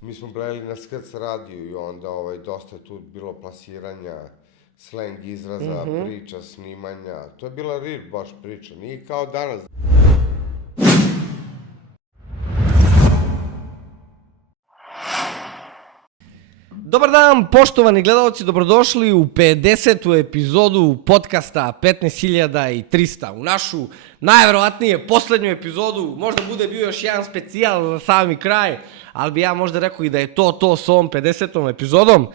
Mi smo gledali na Skrc radiju i onda dosta je tu bilo plasiranja, sleng izraza, priča, snimanja. To je bila real baš priča, nije kao danas. Dobar dan, poštovani gledalci, dobrodošli u 50. epizodu podcasta 15.300. U našu najverovatnije poslednju epizodu, možda bude bio još jedan specijal za sami kraj, ali bi ja možda rekao i da je to s ovom 50. epizodom.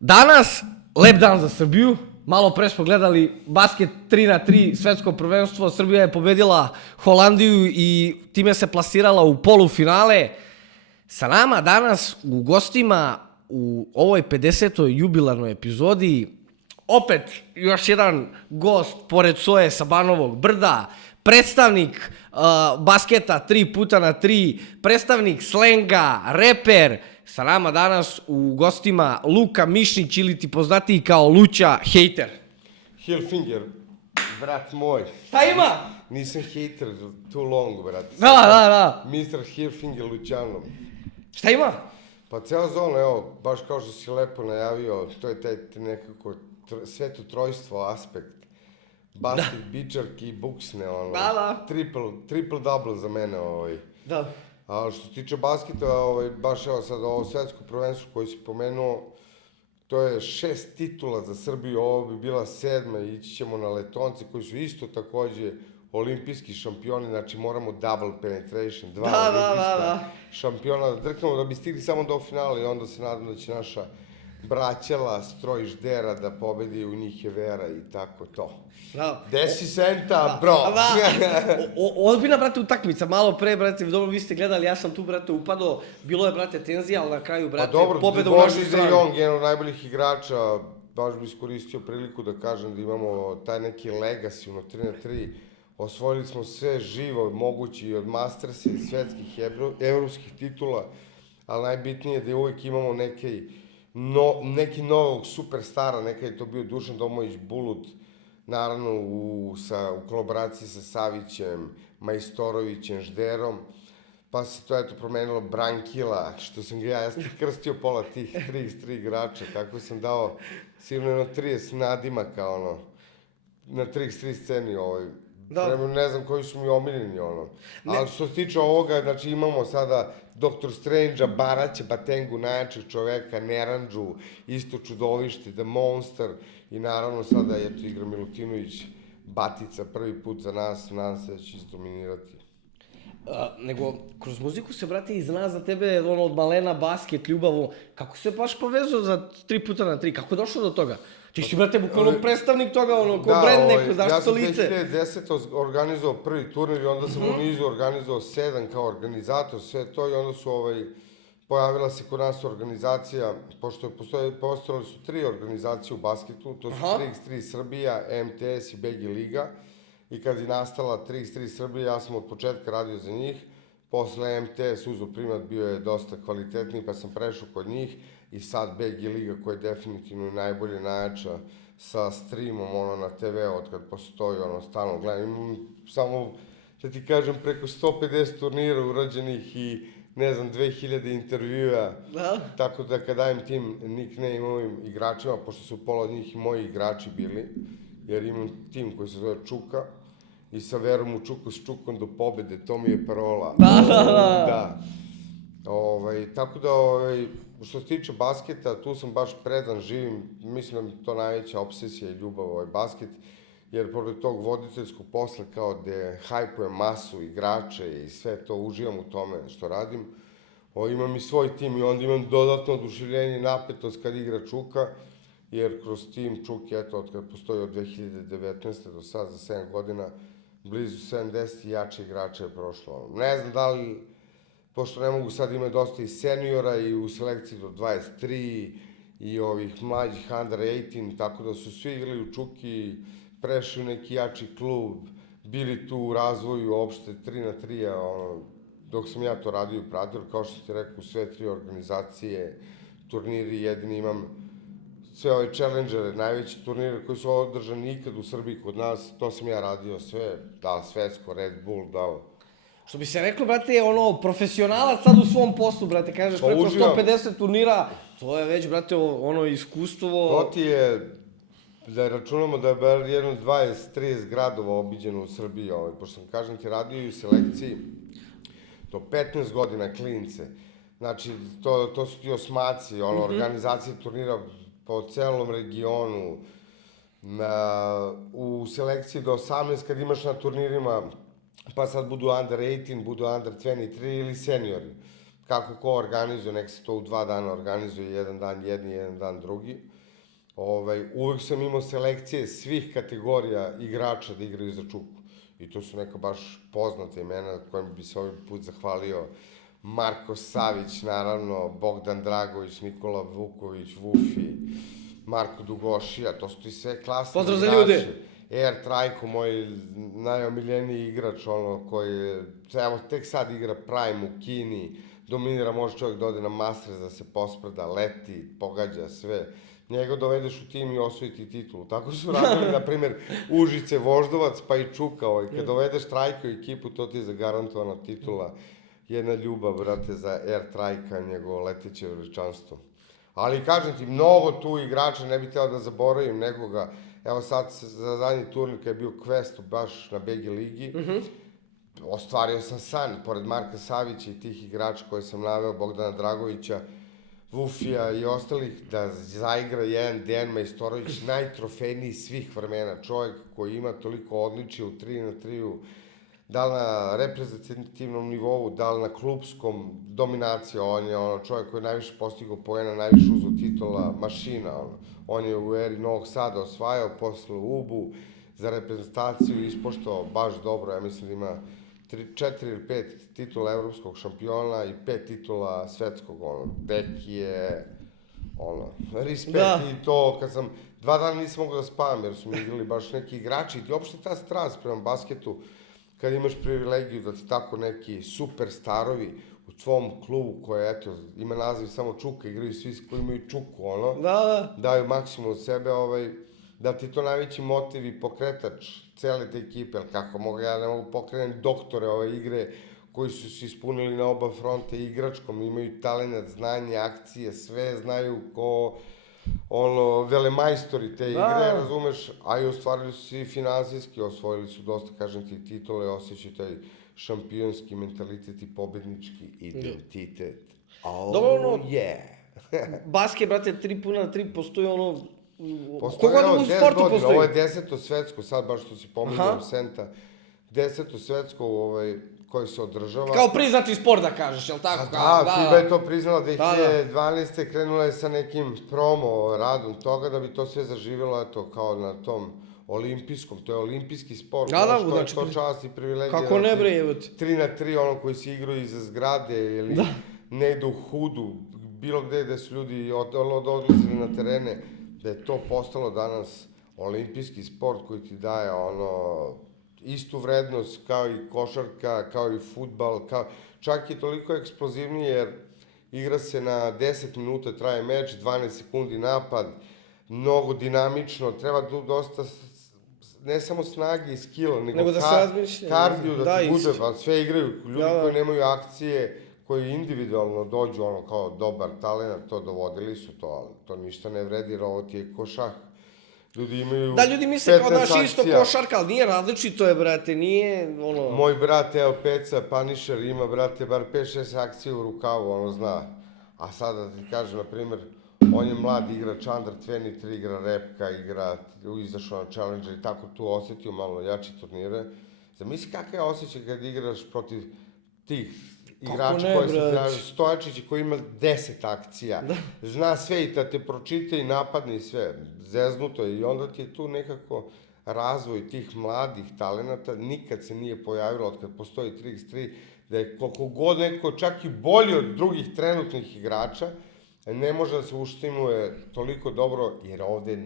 Danas, lep dan za Srbiju. Malo pre smo gledali basket 3-3, svetsko prvenstvo. Srbija je pobedila Holandiju i time se plasirala u polufinale. Sa nama danas u gostima u ovoj 50. jubilarnoj epizodi opet još jedan gost pored Soje sa Banovog Brda, predstavnik basketa 3x3, predstavnik slenga, reper. Sa nama danas u gostima Luka Mišnić ili ti poznatiji kao Luća Hejter. Hillfinger, brat moj. Šta ima? Nisam hejter, too long, brat. Da. Mr. Hillfinger Luciano. Šta ima? Pa ceo zona, evo, baš kao što si lepo najavio, to je taj nekako sveto trojstvo aspekt. Basket, bičarki i buksne, ono. Da. Triple-double za mene, Da. A što se tiče basketa, baš evo sad ovo svetsko prvenstvo koje si pomenuo, to je 6 titula za Srbiju, ovo bi bila 7. Ići ćemo na Letonce koji su isto takođe olimpijski šampioni, znači moramo double penetration, dva olimpijska šampiona da drknemo da bi stigli samo do finala i onda se nadam da će naša braćela Stroj Ždera da pobedi u njih je vera i tako to. Da. Desi Senta, bro! Ozbiljna, brate, utakmica. Malo pre, brate, dobro, vi ste gledali, ja sam tu, brate, upadao. Bilo je, brate, tenzija, ali na kraju, brate, pobeda u našu stranu. Dobro, Young, jedan od najboljih igrača, baš bi iskoristio priliku da kažem da imamo taj neki legacy, 3-3. Osvojili smo sve živo, mogući od Mastersa i svetskih evropskih titula, ali najbitnije je da uvijek imamo neki novog superstara, nekad je to bio Dušan Domović Bulut, naravno u kolaboraciji sa Savićem, Majstorovićem, Žderom, pa se to eto promenilo Brankila, što sam ga ja sam krstio pola tih 3x3 igrača, tako sam dao sigurno jedno 30 nadimaka, na 3x3 sceni Da. Ne znam koji su mi omiljeni, Ali što se tiče ovoga, znači imamo sada Dr. Strange-a, Baraća, Batengu, najjačeg čoveka, Neranđu, isto čudovište, The Monster i naravno sada, eto, igra Milutinović, Batica, prvi put za nas, nadam se da će izdominirati. Nego, kroz muziku se, brate, i zna za tebe, od malena, basket, ljubav, kako se baš povezao za 3x3, kako je došlo do toga? Ti si, brate, bukvalno predstavnik toga, ko brend neko, zašto lice? Ja sam 2010. organizovao prvi turnir i onda sam u nizu organizovao 7 kao organizator, sve to i onda su pojavila se kod nas organizacija, pošto postojale su 3 organizacije u basketu, to su 3x3 Srbija, MTS i BG Liga. I kad je nastala 3x3 Srbija, ja sam od početka radio za njih. Posle MTS uzeo primat, bio je dosta kvalitetniji, pa sam prešao kod njih. I sad BG Liga koja je definitivno najbolje najjača sa streamom na TV od kad postoji, stalno gledam. Imam samo, da ti kažem, preko 150 turnira urađenih i, ne znam, 2000 intervjua. Tako da kad dajem tim nickname-ovim igračima, pošto su pola od njih i moji igrači bili, jer imam tim koji se zove Čuka i sa verom u Čuku s Čukom do pobede, to mi je parola. Da. Tako da, što se tiče basketa, tu sam baš predan, živim, mislim da mi to najveća obsesija i ljubav basket, jer pored tog voditeljskog posla kao gde hajpujem masu, igrače i sve to, uživam u tome što radim, imam i svoj tim i onda imam dodatno oduševljenje i napetost kad igra Čuka, jer kroz tim Čuke, eto, od kada postoji od 2019. do sad za 7 godina, blizu 70 jače igrača je prošlo. Ne znam da li, pošto ne mogu sad imati dosta i seniora i u selekciji do 23 i ovih mlađih under 18, tako da su svi igrali u Čuki, prešli u neki jači klub, bili tu u razvoju uopšte 3x3, dok sam ja to radio i pratio, kao što ti rekao, sve 3 organizacije, turniri, jedini imam sve ove challengere, najveći turnire koji su održani ikad u Srbiji kod nas, to sam ja radio sve, da li svetsko, Red Bull, da li Što bi se reklo, brate, ono, profesionalac sad u svom poslu, brate, kažeš Pa preko uživam. 150 turnira, to je već, brate, ono, iskustvo... To ti je, da računamo da je bar jedno 20-30 gradova obiđeno u Srbiji, pošto sam, kažem ti, radio i u selekciji do 15 godina klince. Znači, to su ti osmaci, organizacije turnira po celom regionu, u selekciji do 18 kad imaš na turnirima, pa sad budu under 18, budu under 23 ili seniori. Kako ko organizuje, nek se to u 2 dana organizuje, jedan dan jedni, jedan dan drugi. Uvek sam imao selekcije svih kategorija igrača da igraju za Čuku. I to su neka baš poznata imena kojim bi se ovaj put zahvalio. Marko Savić, naravno, Bogdan Dragović, Nikola Vuković, Vufi, Marko Dugošija, to su ti sve klasni igrači. Pozdrav za ljude! Air Trajko, moj najomiljeniji igrač, koji je, evo, tek sad igra Prime u Kini, dominira, može čovjek da ode na Masters da se pospreda, leti, pogađa sve. Njega dovedeš u tim i osvojiti titulu. Tako su radili, na primjer, Užice, Voždovac, pa i Čuka. Kad dovedeš Trajko ekipu, to ti je zagarantovana titula. Jedna ljubav, brate, za Air Trajka, njegovo leteće veličanstvo. Ali, kažem ti, mnogo tu igrača, ne bih teo da zaboravim nekoga. Evo sad, za zadnji turnir kad je bio Questu, baš na BG ligi, ostvario sam san, pored Marka Savića i tih igrača koje sam naveo, Bogdana Dragovića, Vufija i ostalih, da zaigra jedan Dejan Majstorović, najtrofejniji svih vremena, čovjek koji ima toliko odličija u 3x3, da li na reprezentativnom nivou, da li na klubskom, dominacija, on je čovjek koji je najviše postigao poena, najviše uzeo titula, mašina, on je u eri Novog Sada osvajao, posle UBU, za reprezentaciju ispoštovao baš dobro, ja mislim da ima 4 ili 5 titula evropskog šampiona i 5 titula svetskog, deki je, respekt i to, kad sam 2 dana nisam mogao da spavam, jer su mi igrali baš neki igrači i uopšte ta strast prema basketu, kad imaš privilegiju da ti tako neki superstarovi u tvom klubu koji, eto, ima naziv samo Čuka, igraju svi koji imaju Čuku, daju maksimum od sebe, da ti to najveći motiv i pokretač cele te ekipe, ali kako mogu, ja ne mogu pokrenuti doktore ove igre koji su se ispunili na oba fronta igračkom, imaju talent, znanje, akcije, sve znaju ko velemajstori te igre, razumeš, a i ostvarili su se i finansijski, osvojili su dosta, kažem ti, titule, osjećaju taj šampionski mentalitet i pobednički identitet. Dobro, yeah. Basket, brate, 3x3 postoji Postoji ovo 10 godina, ovo je 10. svetsko, sad baš što si pomenuo Senta, 10. svetsko koje se održava. Kao priznati sport da kažeš, jel tako? Da, FIBA je to priznala 2012. Krenula je sa nekim promo radom toga da bi to sve zaživjelo, eto, kao na tom olimpijskom, to je olimpijski sport, znači to čast i privilegija. Kako ne bre, evo ti. 3x3, koji se igraju iza zgrade ili negde u Hudu, bilo gde su ljudi odlazili na terene, da je to postalo danas olimpijski sport koji ti daje istu vrednost kao i košarka, kao i fudbal, čak je toliko eksplozivnije jer igra se na 10 minuta, traje meč, 12 sekundi napad, mnogo dinamično, treba dosta ne samo snage i skilla, nego kardiju da ti bude, pa sve igraju ljudi koji nemaju akcije, koji individualno dođu kao dobar talent, to dovodili su to, ali to ništa ne vredi jer ovo ti je košah. Ljudi imaju 15 akcija. Da, ljudi misle kao naš isto košarka, ali nije različito je, brate, nije Moj brat, evo, Peca, Punisher, ima, brate, bar 5-6 akcija u rukavu, zna. A sada da ti kažem, na primjer, on je mlad igrač, under 23, igra repka, izašao na Challenger i tako tu osetio malo jači turnire. Zamisli kakav je osjećaj kad igraš protiv tih igrača koji se traži, Stojačić koji ima 10 akcija, zna sve i da te pročita i napadne i sve, zeznuto je i onda ti je tu nekako razvoj tih mladih talenata, nikad se nije pojavilo od kad postoji 3x3, da je koliko god neko čak i bolji od drugih trenutnih igrača, ne može da se uštimuje toliko dobro, jer ovde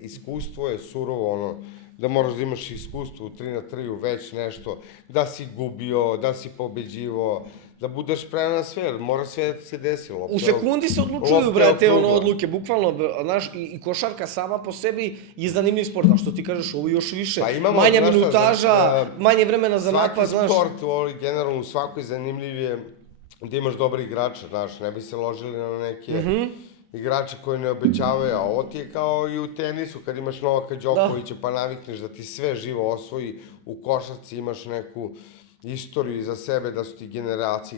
iskustvo je surovo, da moraš da imaš iskustvo u 3x3 već nešto, da si gubio, da si pobeđivo, da budeš spreman na sve, mora sve da se desi. U sekundi se odlučuju, lopte brate, okrugla. odluke, bukvalno, znaš, i košarka sama po sebi je zanimljiv sport, a što ti kažeš, ovo još više, Pa imamo, manja znaš šta, minutaža, manje vremena za napad, znaš. Svaki sport, generalno, u svakoj zanimljiv je da imaš dobre igrače, znaš, ne bi se ložili na neke igrače koji ne obećavaju, a ovo ti je kao i u tenisu, kad imaš Novaka Đokovića, pa navikneš da ti sve živo osvoji, u košarci imaš neku istoriju iza sebe, da su ti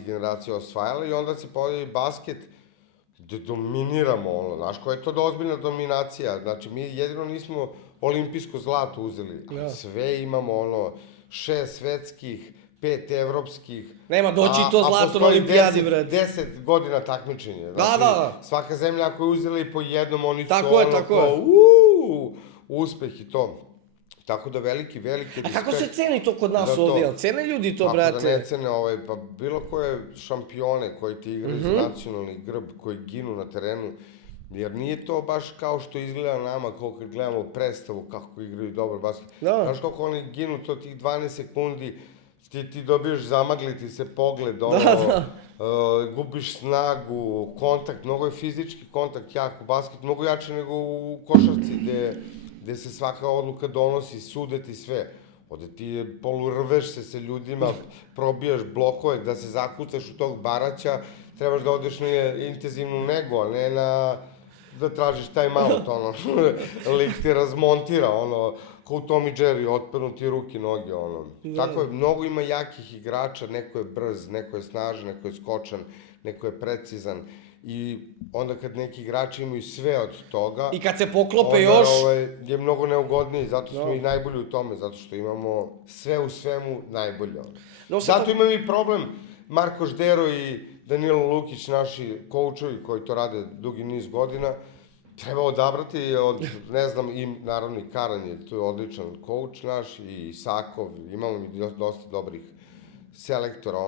generacije osvajale i onda se pojavi basket, da dominiramo, ono, znaš, koja je to ozbiljna dominacija, znači mi jedino nismo olimpijsko zlato uzeli, sve imamo, ono, 6 svetskih, 5 evropskih. Nema, doći to zlato na olimpijadi, brate. 10 godina takmičenja. Da. Svaka zemlja ako je uzela i po jednom, oni su tako je. Uspeh i to. Tako da veliki A kako se ceni to kod nas ovdje, jel cene ljudi to, brate? Kako da ne cene, pa bilo koje šampione koji ti igraju za nacionalni grb, koji ginu na terenu, jer nije to baš kao što izgleda nama, kao kad gledamo predstavu kako igraju dobar basket. Znaš kako oni ginu to tih 12 sekundi, ti dobiješ, zamagli ti se pogled, gubiš snagu, kontakt, mnogo je fizički kontakt jak u basketu, mnogo jače nego u košarci gde se svaka odluka donosi, sude ti sve. Ovde ti polurveš se sa ljudima, probijaš blokove, da se zakucaš u tog baraća, trebaš da odeš na intenzivnu negu, a ne da tražiš time out, lik ti razmontira, kao u Tom i Jerry, otpadnu ti ruke, noge, Tako je, mnogo ima jakih igrača, neko je brz, neko je snažan, neko je skočan, neko je precizan. I onda kad neki igrači imaju sve od toga... I kad se poklope još... je mnogo neugodniji, zato smo i najbolji u tome, zato što imamo sve u svemu najbolje. Zato imamo i problem Marko Ždero i Danilo Lukić, naši koučovi koji to rade dugi niz godina, treba odabrati od, ne znam, i naravno i Karan je, to je odličan kouč naš, i Sakov, imamo mi dosta dobrih selektora,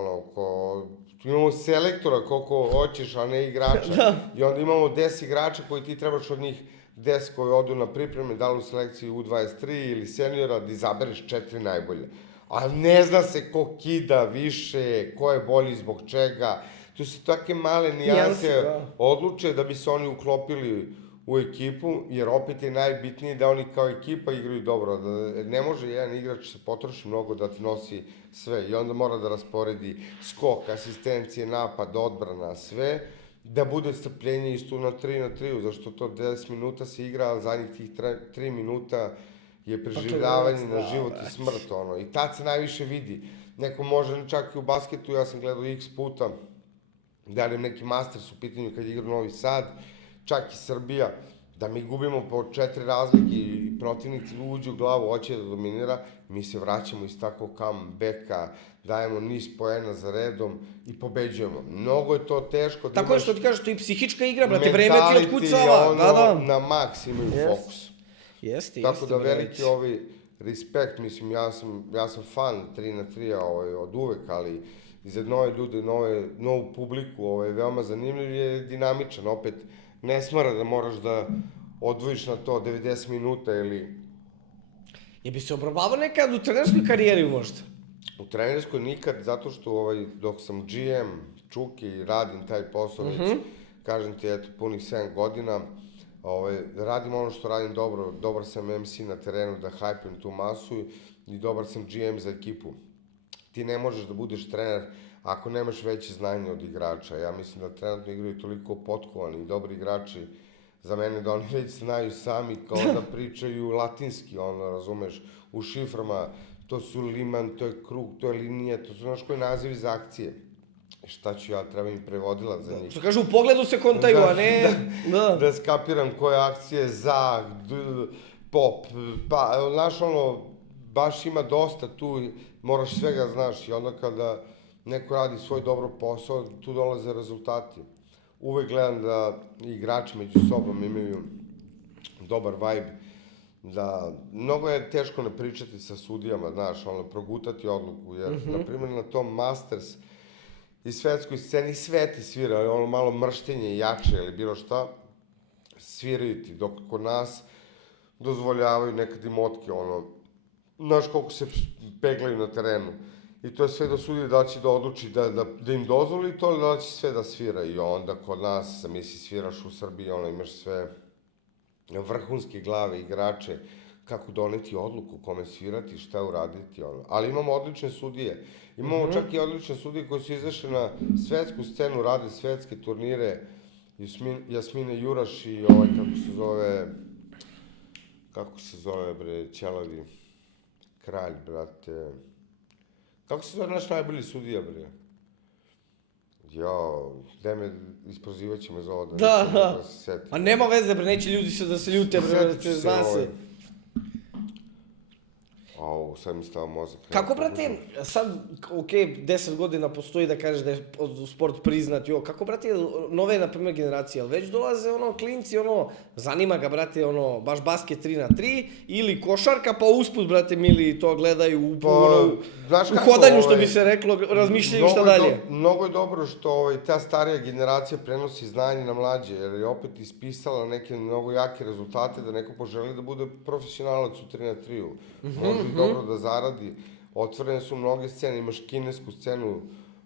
imamo selektora koliko hoćeš, a ne igrača. I onda imamo 10 igrača koji ti trebaš od njih 10 koji odu na pripreme, da li u selekciji U23 ili seniora, da izabereš 4 najbolje. A ne zna se ko kida više, ko je bolji zbog čega. Tu se takve male nijanse odluče da bi se oni uklopili u ekipu, jer opet je najbitnije da oni kao ekipa igraju dobro. Ne može jedan igrač se potroši mnogo da ti nosi sve i onda mora da rasporedi skok, asistencije, napad, odbrana, sve, da bude strpljenje isto na 3-3, zašto to 10 minuta se igra, ali zadnjih tih 3 minuta je preživljavanje na život i smrt, i tad se najviše vidi. Neko može čak i u basketu, ja sam gledao x puta, da li neki Masters u pitanju kad igra Novi Sad, čak i Srbija, da mi gubimo po 4 razlike i protivnici uđu u glavu, hoće da dominira, mi se vraćamo iz takvog comebacka, dajemo niz poena za redom i pobeđujemo. Mnogo je to teško. Tako je što ti kažeš, to je i psihička igra, brate, vreme ti otkucava. Na maks imaju fokus. Jeste, tako da veliki respekt, mislim, ja sam fan 3-3 od uvek, ali i za nove ljude, novu publiku, veoma zanimljiv je dinamičan, opet ne smara da moraš da odvojiš na to 90 minuta ili... Je bi se obrobavao nekad u trenerskoj karijeri možda? U trenerskoj nikad, zato što dok sam GM, Čuki i radim taj posao već, kažem ti, eto, punih 7 godina, radim ono što radim dobro, dobar sam MC na terenu da hajpujem tu masu i dobar sam GM za ekipu. Ti ne možeš da budeš trener ako nemaš veće znanje od igrača. Ja mislim da trenutno igraju toliko potkovani i dobri igrači za mene da oni već znaju sami kao da pričaju latinski, razumeš, u šiframa, to su liman, to je krug, to je linija, to su znaš koji nazivi za akcije. Šta ću ja, treba im prevodilac za njih. Što kažu, u pogledu se kontaju, a ne... Da skapiram koje akcije, za, pop, pa, znaš, baš ima dosta tu, moraš svega znaš i onda kada neko radi svoj dobro posao, tu dolaze rezultati. Uvek gledam da igrači među sobom imaju dobar vibe, da mnogo je teško ne pričati sa sudijama, znaš, progutati odluku, jer, na primjer, na tom Masters i svetskoj sceni sve ti svira, malo mrštenje jače ili bilo šta, sviraju ti, dok kod nas dozvoljavaju nekad i motke, znaš koliko se peglaju na terenu. I to je sve do sudije da li će da odluči da im dozvoli to ili da li će sve da svira. I onda kod nas, misli, sviraš u Srbiji, imaš sve vrhunske glave, igrače, kako doneti odluku, kome svirati, šta uraditi, Ali imamo odlične sudije. Imamo čak i odlične sudije koji su izašli na svetsku scenu, rade svetske turnire. Jasmine Juraš i kako se zove, bre, Ćelavi kralj, brate. Kako se zove naš najbolji sudija, bre? Isprozivaće me za ovo da se setim. A nema veze, bre, neće ljudi da se ljute, bre, zna se. Sad mi stava mozak. Kako, brate, sad, 10 godina postoji da kažeš da je sport priznat, kako, brate, nove, na primjer, generacije, ali već dolaze, klinci, zanima ga, brate, baš basket 3x3, ili košarka, pa usput, brate, mili, to gledaju u hodanju, što bi se reklo, razmišljaju šta dalje. Mnogo je dobro što ta starija generacija prenosi znanje na mlađe, jer je opet ispisala neke mnogo jake rezultate da neko poželi da bude profesionalac u 3x3-u. Može dobro da zaradi. Otvorene su mnoge scene, imaš kinesku scenu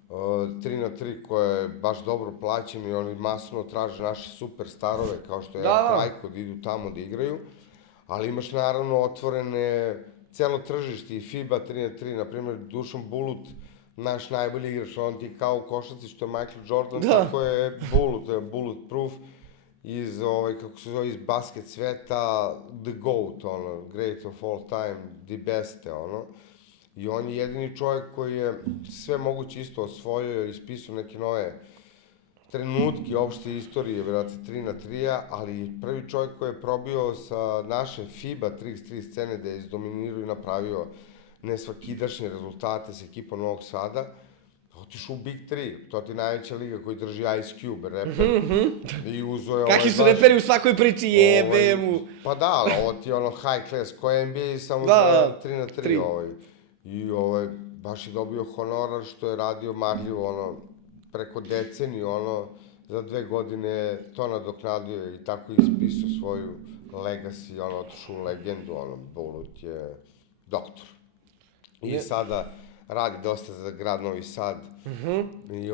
3x3 koja je baš dobro plaćena i oni masno traže naše super starove kao što je Trajko da idu tamo da igraju, ali imaš naravno otvorene celo tržište i FIBA 3x3, na primjer Dušan Bulut, naš najbolji igrač, on ti kao u košarci što je Michael Jordan, tako je Bulut, to je Bulletproof, iz basket sveta, the GOAT, great of all time, the best, I on je jedini čovjek koji je sve moguće isto osvojio i ispisao neke nove trenutke opšte istorije, vrati 3x3, ali prvi čovjek koji je probio sa naše FIBA 3x3 scene da je izdominirao i napravio nesvakidašnje rezultate sa ekipom Novog Sada, otišao u Big 3, to ti je najveća liga koji drži Ice Cube, reper. I uzo je Kakvi su reperi u svakoj priči, jebe mu. Pa da, ali ovo ti je high class, ko je NBA samo za 3x3. I baš je dobio honorar što je radio marljivo, preko deceniju, za 2 godine to nadoknadio i tako ispisao svoju legacy, otišao u legendu, Bulut je doktor. I sada radi dosta za grad Novi Sad i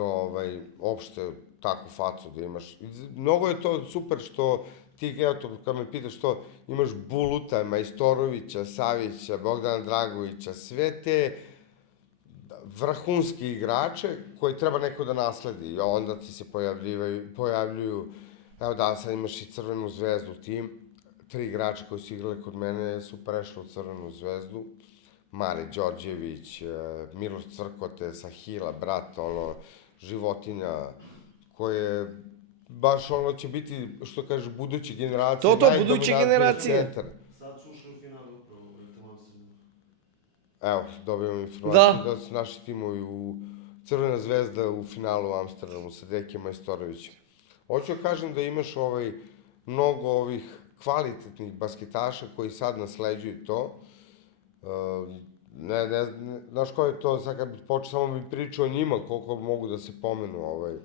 opšte takvu facu da imaš. Mnogo je to super što ti, evo to kad me pitaš što, imaš Buluta, Majstorovića, Savića, Bogdana Dragovića, sve te vrhunski igrače koji treba neko da nasledi i onda ti se pojavljuju, evo da sad imaš i Crvenu zvezdu tim, 3 igrača koji su igrali kod mene su prešli u Crvenu zvezdu, Mare Đorđević, Miloš Cvrkote, Sahila, brat, životinja, koje baš će biti, što kažeš, buduće generacije. To, buduće generacije. Sad su ušli u finalu upravo, Amsterdamu. Evo, dobijamo informaciju da su naši timovi u Crvena zvezda u finalu u Amsterdamu sa Dekijom Majstorovićem. Hoću da kažem da imaš mnogo ovih kvalitetnih basketaša koji sad nasleđuju to. Znaš ko je to, sad kad bi počeo samo bi pričao o njima, koliko mogu da se pomenu.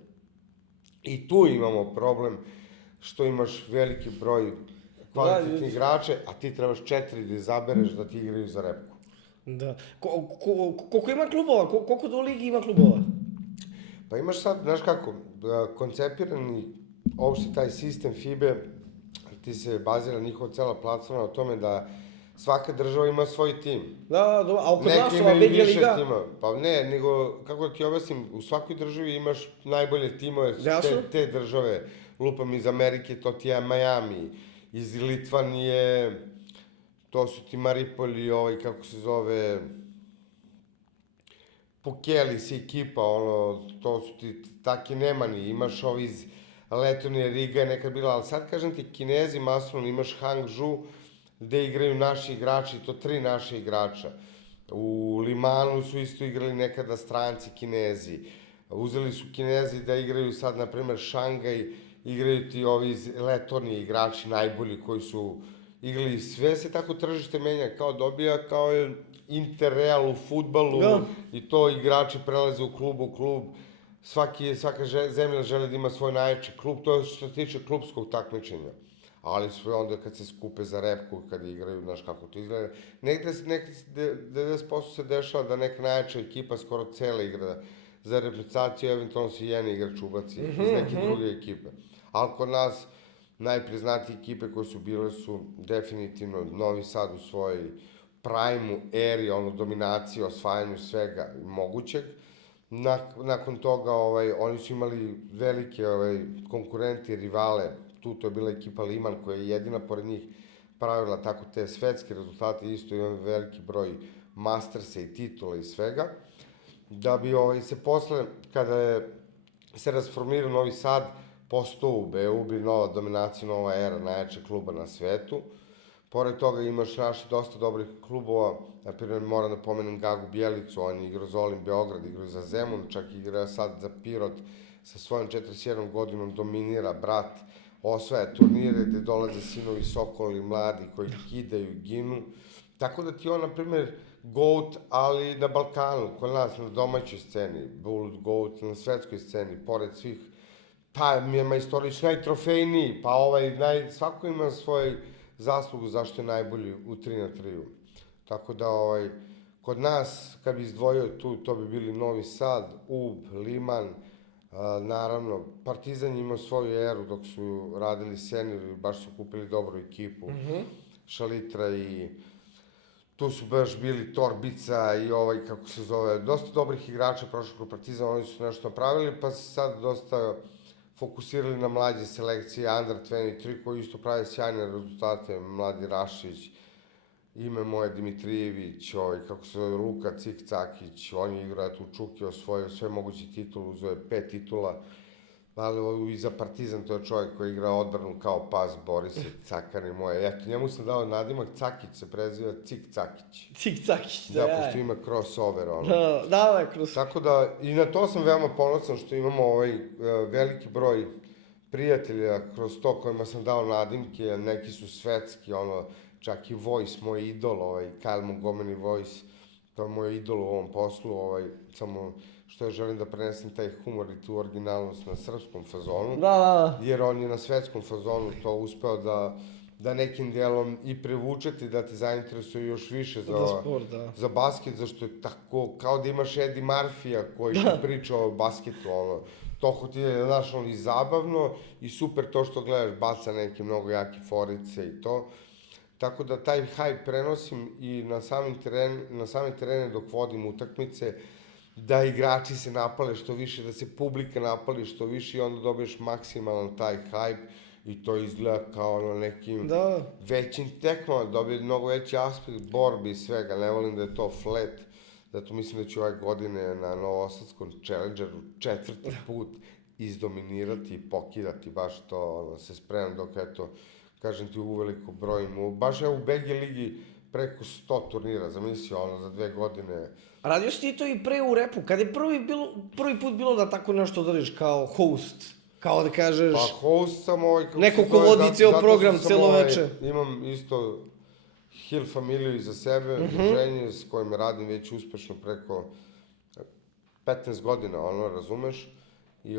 I tu imamo problem što imaš veliki broj kvalitetnih igrača, a ti trebaš 4 da izabereš da ti igraju za repku. Da. Koliko ima klubova? Koliko do ligi ima klubova? Pa imaš sad, znaš kako, koncepirani opšte taj sistem FIBE, ti se bazira njihova cela platforma o tome da svaka država ima svoj tim. Da, a oko nas ova BG liga? Pa ne, nego, kako da ti objasnim, u svakoj državi imaš najbolje timove, te države, lupam iz Amerike, to ti je Miami, iz Litvanije, to su ti Maripoli, kako se zove, Pukelis ekipa, to su ti taki Nemani, imaš ovi iz Letonije, Riga je nekad bila, ali sad kažem ti, Kinezi masovno, imaš Hangzhou, gde igraju naši igrači, to 3 naše igrača. U Limanu su isto igrali nekada stranci Kinezi. Uzeli su Kinezi da igraju sad, na primer, Šangaj, igraju ti ovi iz Letonije igrači najbolji koji su igrali. Sve se tako tržište menja, kao dobija, kao je Interreal u fudbalu i to igrači prelaze u klub. Svaka zemlja želi da ima svoj najjači klub, to je što se tiče klubskog takmičenja. ali sve onda kad se skupe za repku, kad igraju, znaš kako to izgleda. Negde 90% se dešava da neka najjača ekipa skoro cela igra za reprezentaciju, eventualno se jedan igrač ubaci iz neke druge ekipe. Ali kod nas najpriznatije ekipe koje su bile su definitivno Novi Sad u svojoj prime-u, eri, dominaciji, osvajanju svega mogućeg. Nakon toga oni su imali velike konkurenti, rivale, to je bila ekipa Liman koja je jedina pored njih pravila tako te svetske rezultate, isto ima veliki broj mastersa i titula i svega. Da bi se posle, kada je se rasformirao Novi Sad, postao UB nova dominacija, nova era najjačeg kluba na svetu. Pored toga imaš naši dosta dobrih klubova, na primjer moram da pomenem Gagu Bjelicu, on je igrao za Olim Beograd, igrao za Zemun, čak igra sad za Pirot sa svojom 41 godinom, dominira, brat, osvaja turnire gde dolaze sinovi Sokoli, mladi koji kidaju, ginu. Tako da ti on, na primjer, GOAT, ali na Balkanu, kod nas, na domaćoj sceni, Bullet GOAT, na svetskoj sceni, pored svih, pa majstorić najtrofejniji, pa svako ima svoj zaslugu zašto je najbolji u 3x3. Tako da, kod nas, kad bi izdvojio tu, to bi bili Novi Sad, UB, Liman, naravno, Partizan imao svoju eru dok su radili seniori, baš su kupili dobru ekipu, Šalitra i tu su baš bili Torbica i kako se zove, dosta dobrih igrača prošlo kroz Partizan, oni su nešto napravili, pa se sad dosta fokusirali na mlađe selekcije, Under 23, koji isto pravi sjajne rezultate, mladi Rašić, ime moje Dimitrijević, kako se zove, Luka Cik-Cakić, on je igrao tu Čuki, osvojio sve moguće titule, uzeo je 5 titula, ali i za Partizan to je čovjek koji igra odbranu kao pas, bori se, cakani moje. Eto, njemu sam dao nadimak, Cakić se preziva Cik-Cakić. Cik-Cakić, da, pošto ima crossover, Da, crossover. Tako da, i na to sam veoma ponosan što imamo veliki broj prijatelja kroz to kojima sam dao nadimke, neki su svetski, čak i Voice, moj idol, Kyle Montgomery Voice, to je moj idol u ovom poslu, samo što ja želim da prenesem taj humor i tu originalnost na srpskom fazonu, jer on je na svetskom fazonu to uspeo da nekim delom i privučeti, da te zainteresuje još više za basket, zašto je tako, kao da imaš Eddie Murphy-a koji ti priča o basketu, toliko ti je, znaš, i zabavno i super to što gledaš, baca neke mnogo jake forice i to. Tako da taj hype prenosim i na same terene dok vodim utakmice, da igrači se napale što više, da se publika napali što više i onda dobiješ maksimalan taj hype i to izgleda kao nekim većim tekmama, dobije mnogo veći aspekt borbi i svega, ne volim da je to flat, zato mislim da ću ove godine na Novosadskom Challengeru 4. put izdominirati i pokidati, baš to se spremam dok eto, kažem ti uveliko brojim, baš u BG ligi preko 100 turnira, zamisli za 2 godine. Radio si ti to i pre u repu, kad je prvi put bilo da tako nešto odrediš kao host, kao da kažeš... Pa host sam neko ko vodi ceo program celo veče. Imam isto Hill familiju iza sebe, druženje s kojim radim već uspešno preko 15 godina, razumeš? I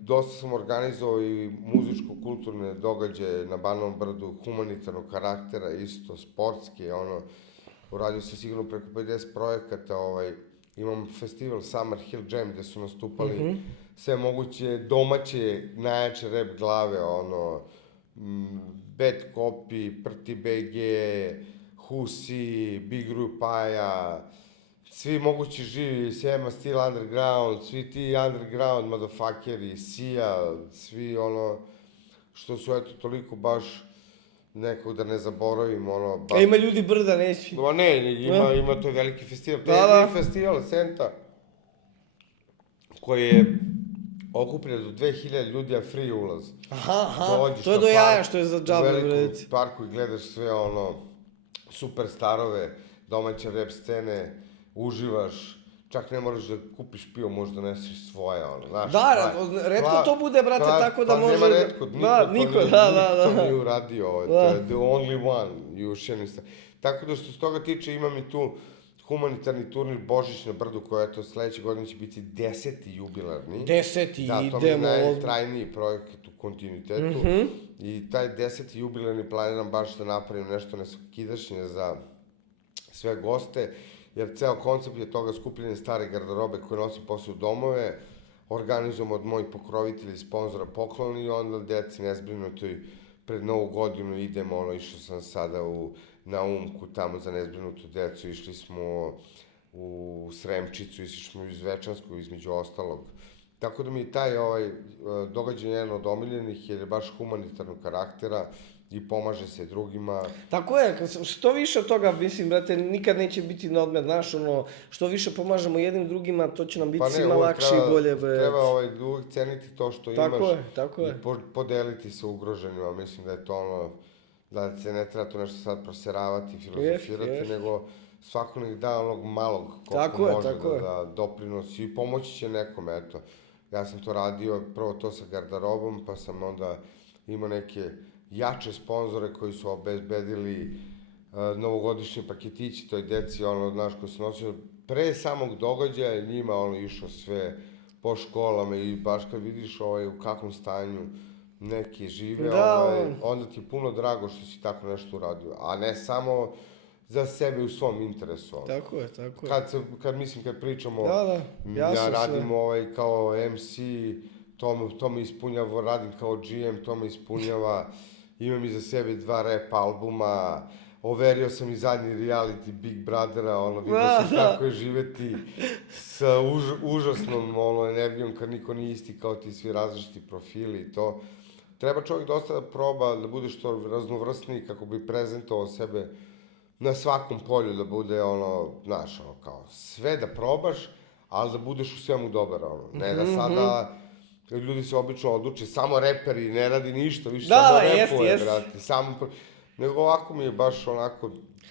dosta sam organizovao i muzičko-kulturne događaje na Banovom brdu, humanitarnog karaktera, isto sportske, uradio sam sigurno preko 50 projekata, imam festival Summer Hill Jam gde su nastupali sve moguće domaće najjače rap glave, Bad Copy, Prti BG, Husi, Big Rupaja, svi mogući živi, Sema Steel Underground, svi ti underground motherfuckeri, Sija, svi što su eto toliko baš nekog da ne zaboravim, baš... Ima ljudi brda, neći. Ne, ima to veliki festival. To je festival Senta, koji je okupljen do 2000 ljudi, a free ulaz. Aha, to je do jaja što je za džabe, u velikom parku i gledaš sve superstarove, domaće rap scene, uživaš, čak ne moraš da kupiš pivo, možda neseš svoje, znaš. Da, retko to bude, brate, tako da može... Pa nema retko, niko nije uradio, Da. the only one, još jedno isto. Tako da što se toga tiče imam i tu humanitarni turnir Božić na Brdu, koji eto sledeće godine će biti 10. jubilarni. 10. Da, to mi je idemo. najtrajniji projekat u kontinuitetu. I taj 10. jubilarni planiram baš da napravim nešto nesvakidašnje za sve goste, jer ceo koncept je toga skupljanje stare garderobe koje nosim posle u domove, organizujemo od mojih pokrovitelja i sponzora pokloni i onda deci nezbrinutoj pred Novu godinu idemo, išao sam sada na Umku tamo za nezbrinutu decu, išli smo u Sremčicu, išli smo iz Zvečanskog između ostalog. Tako da mi je taj događaj jedan od omiljenih jer je baš humanitarnog karaktera i pomaže se drugima. Tako je, što više od toga, mislim, brate, nikad neće biti na odmet, znaš, što više pomažemo jednim drugima, to će nam biti svima lakše i bolje, brate. Treba uvijek ceniti to što tako imaš tako je. I podeliti se ugroženima, mislim da je to da se ne treba to nešto sad proseravati, filozofirati, nego svako nek da onog malog koliko može da doprinosi i pomoći će nekom, eto. Ja sam to radio, prvo to sa garderobom, pa sam onda imao neke jače sponzore koji su obezbedili novogodišnje paketići toj deci, znaš, koji se nosio pre samog događaja, njima išao sve po školama i baš kad vidiš u kakvom stanju neki žive, onda ti je puno drago što si tako nešto uradio, a ne samo za sebe u svom interesu. Tako je. Kad pričamo, ja radim kao MC, to me ispunjava, radim kao GM, to me ispunjava, imam iza sebe 2 rap albuma, overio sam i zadnji reality Big Brothera, vidio sam kako je živeti sa užasnom energijom, kad niko nije isti kao ti svi različiti profili i to. Treba čovjek dosta da proba, da bude što raznovrsniji kako bi prezentovao sebe na svakom polju, da bude znaš, kao sve da probaš, ali da budeš u svemu dobar, ne da sada ljudi se obično odluče, samo reperi, ne radi ništa, više samo repuje, brate, nego ovako mi je baš onako...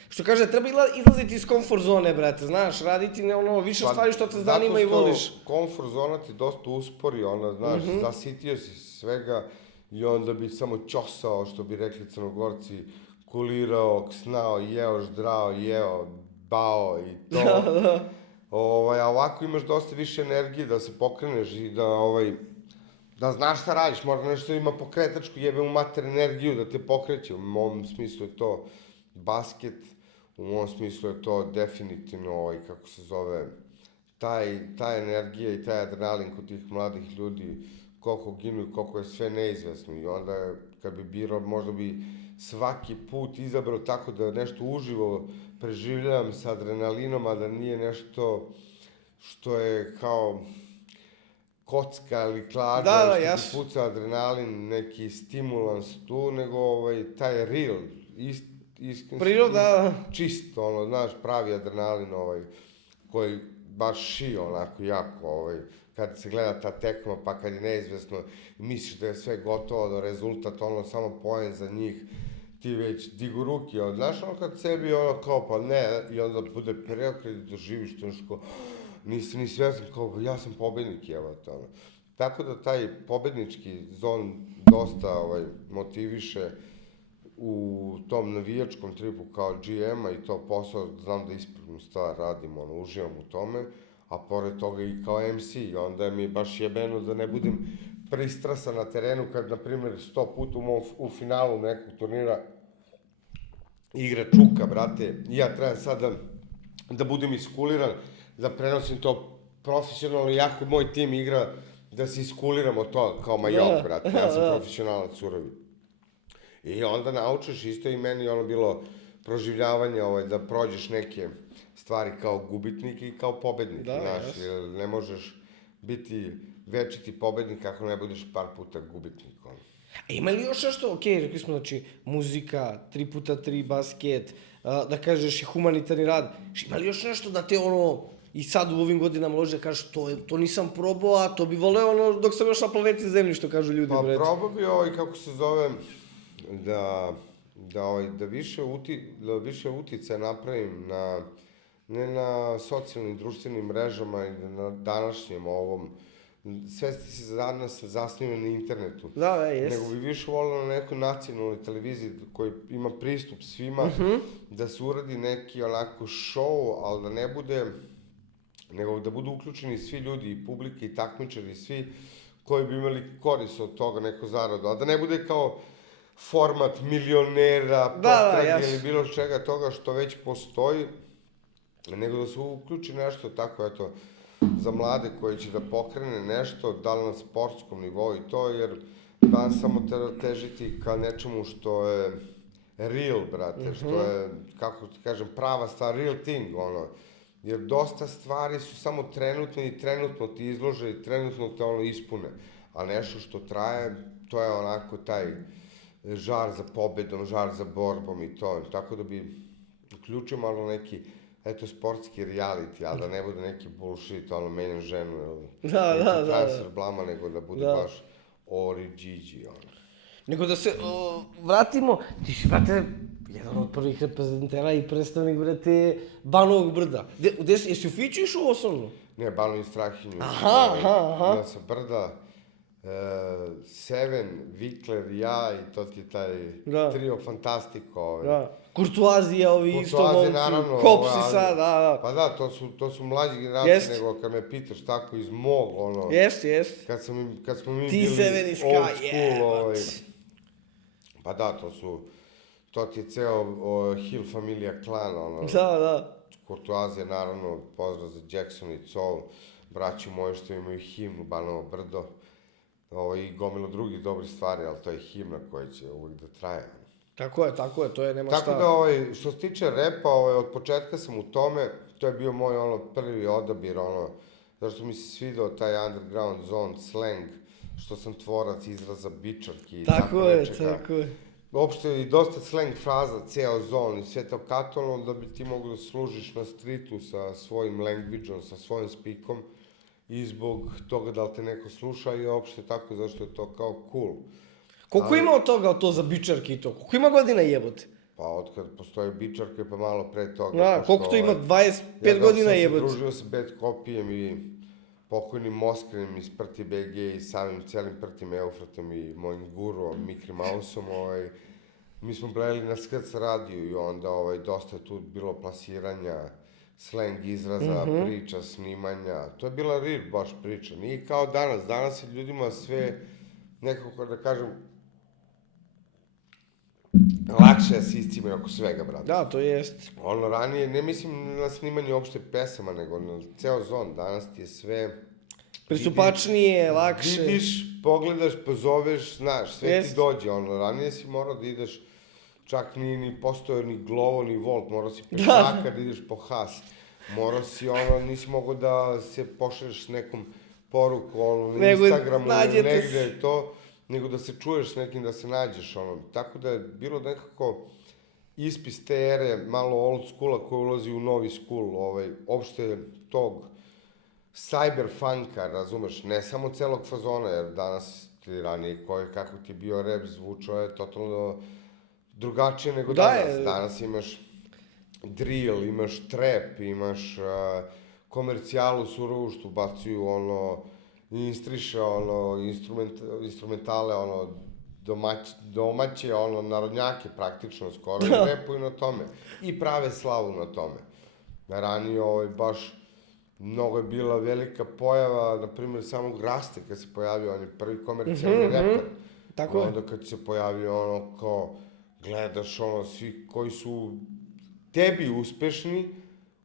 Što kaže, treba izlaziti iz komfort zone, brate, znaš, raditi više stvari što te zanima i voliš. Zato što komfort zona ti dosta uspori, znaš, zasitio si svega i onda bi samo ćosao, što bi rekli Crnogorci, kulirao, ksnao, jeo, ždrao, jeo, bao i to. A ovako imaš dosta više energije da se pokreneš i da znaš šta radiš, mora nešto ima pokretačku, jebe u mater energiju da te pokreće. U mom smislu je to basket, u mom smislu je to definitivno, kako se zove, ta energija i taj adrenalin kod tih mladih ljudi, koliko ginu i koliko je sve neizvesno. I onda kad bi birao, možda bi svaki put izabrao tako da nešto uživo preživljavam sa adrenalinom, a da nije nešto što je kao kocka ili klađa, što ti puca adrenalin, neki stimulans tu, nego taj real, priroda, čist, znaš, pravi adrenalin, koji baš ši onako jako, kad se gleda ta tekma, pa kad je neizvesno i misliš da je sve gotovo, da rezultat, samo poen za njih, ti već digu ruke, znaš, kad sebi kao, pa ne, i onda bude preokret da doživiš to nešto, nisi ni svestan kao, ja sam pobednik, evo to, Tako da taj pobednički zon dosta motiviše u tom navijačkom tripu kao GM-a i to posao, znam da ispravnu stvar radim, uživam u tome, a pored toga i kao MC, i onda mi je baš jebeno da ne budem pristrasan na terenu kad, na primjer, 100 puta u finalu nekog turnira igra Čuka, brate, i ja trebam sad da budem iskuliran, da prenosim to profesionalno, jako moj tim igra, da se iskuliramo to kao majok, brate, ja sam profesionalac surovi. I onda naučiš, isto i meni bilo proživljavanje, da prođeš neke stvari kao gubitnik i kao pobednik, znaš, jer ne možeš biti večiti pobednik ako ne budeš par puta gubitnik. Ima li još nešto, okej, rekli smo, znači, muzika, 3x3, basket, da kažeš i humanitarni rad, ima li još nešto da te i sad u ovim godinama loži da kažeš to nisam probao, a to bi voleo dok sam još na planeti Zemlji, što kažu ljudi. Pa probao bi kako se zove, da više uticaja napravim ne na socijalnim društvenim mrežama i na današnjem ovom sve se danas zasniva na internetu. Da, jest. Nego bi više volio na nekoj nacionalnoj televiziji koji ima pristup svima, da se uradi neki onako show, ali da ne bude, nego da budu uključeni svi ljudi, i publike, i takmičari, i svi koji bi imali korist od toga, neko zaradu. A da ne bude kao format milionera, potrage ili bilo čega toga što već postoji, nego da se uključi nešto tako, eto, za mlade koji će da pokrene nešto, da li na sportskom nivou i to, jer danas samo treba težiti ka nečemu što je real, brate, što je, kako ti kažem, prava stvar, real thing, ono, jer dosta stvari su samo trenutne i trenutno ti izlože i trenutno te ono ispune, a nešto što traje, to je onako taj žar za pobedom, žar za borbom i to, tako da bi uključio malo neki, eto, sportski reality, ali da ne bude neki bullshit, ono, menjam ženu, ili neki transfer blama, nego da bude baš Ori Gigi, ono. Nego da se vratimo, ti si, brate, jedan od prvih reprezentera i predstavnik, brate, Banovog Brda. Jesi u Fiću išao u osnovnu? Ne, Banovi Strahinju. Aha. Ja sam Brda, Seven, Vikler, ja i to ti je taj trio Fantastiko. Da. Kurtuazija, ovi isto momci, Kopsi sad, da. Pa da, to su mlađe generacije, nego kad me pitaš tako iz mog, ono... Jest. Kad smo mi Ti Seven bili iz old school, pa da, to ti je ceo Hill familija klan, ono... Da. Kurtuazija, naravno, pozdrav za Jackson i Col, braću moji što imaju himnu Banovo Brdo, i gomilo drugih dobrih stvari, ali to je himna koja će uvijek da traje. Tako je, to je, nema šta. Tako da, što se tiče repa, od početka sam u tome, to je bio moj prvi odabir, zašto mi se svidao taj underground zone, slang, što sam tvorac izraza bičarki i tako nečega. Tako je. Uopšte i dosta slang fraza, ceo zon i sve to katalog, da bi ti mogu da služiš na streetu sa svojim language-om, sa svojim spikom, i zbog toga da li te neko sluša i uopšte tako, zašto je to kao cool. Koliko ima od toga, to za bičarke i to? Koliko ima godina jebote? Pa otkad postoje bičarke, pa malo pre toga. Da, koliko to ima, 25 godina jebote? Ja sam se družio sa Bad Copyjem i pokojnim Moskrinim iz Prti BG i samim celim Prtim Eufratom i mojim guruom, Mikri Mausom, mi smo blejali na Skrc radiju i onda dosta je tu bilo plasiranja, slang izraza, priča, snimanja. To je bila real baš priča. Nije kao danas je ljudima sve, nekako da kažem, lakše da se iscimaju oko svega, brate. Da, to jest. Ranije, ne mislim na snimanje uopšte pesama, nego na ceo zon. Danas ti je sve... Pristupačnije, lakše. Vidiš, pogledaš, pozoveš, znaš, sve ti dođe. Ranije si morao da ideš, čak ni postojao ni Glovo, ni Volt, morao si pešaka da ideš po Has. Morao si, nisi mogao da se pošalješ nekom poruku, na Instagramu ili negde to, nego da se čuješ s nekim, da se nađeš, Tako da je bilo nekako ispis te ere, malo old schoola koji ulazi u novi school, opšte tog cyberfunka, razumeš, ne samo celog fazona, jer danas ti ranije, kako ti je bio rap zvučao je totalno drugačije nego danas. Danas imaš drill, imaš trap, imaš komercijalu surovu što bacuju, instriše, instrumentale, domaće, narodnjake praktično skoro, i repuju na tome. I prave slavu na tome. Ranije, baš, mnogo je bila velika pojava, na primjer, samog Raste, kad se pojavio, on je prvi komercijalni reper. Tako je. Onda kad se pojavio, kao, gledaš, svi koji su tebi uspešni,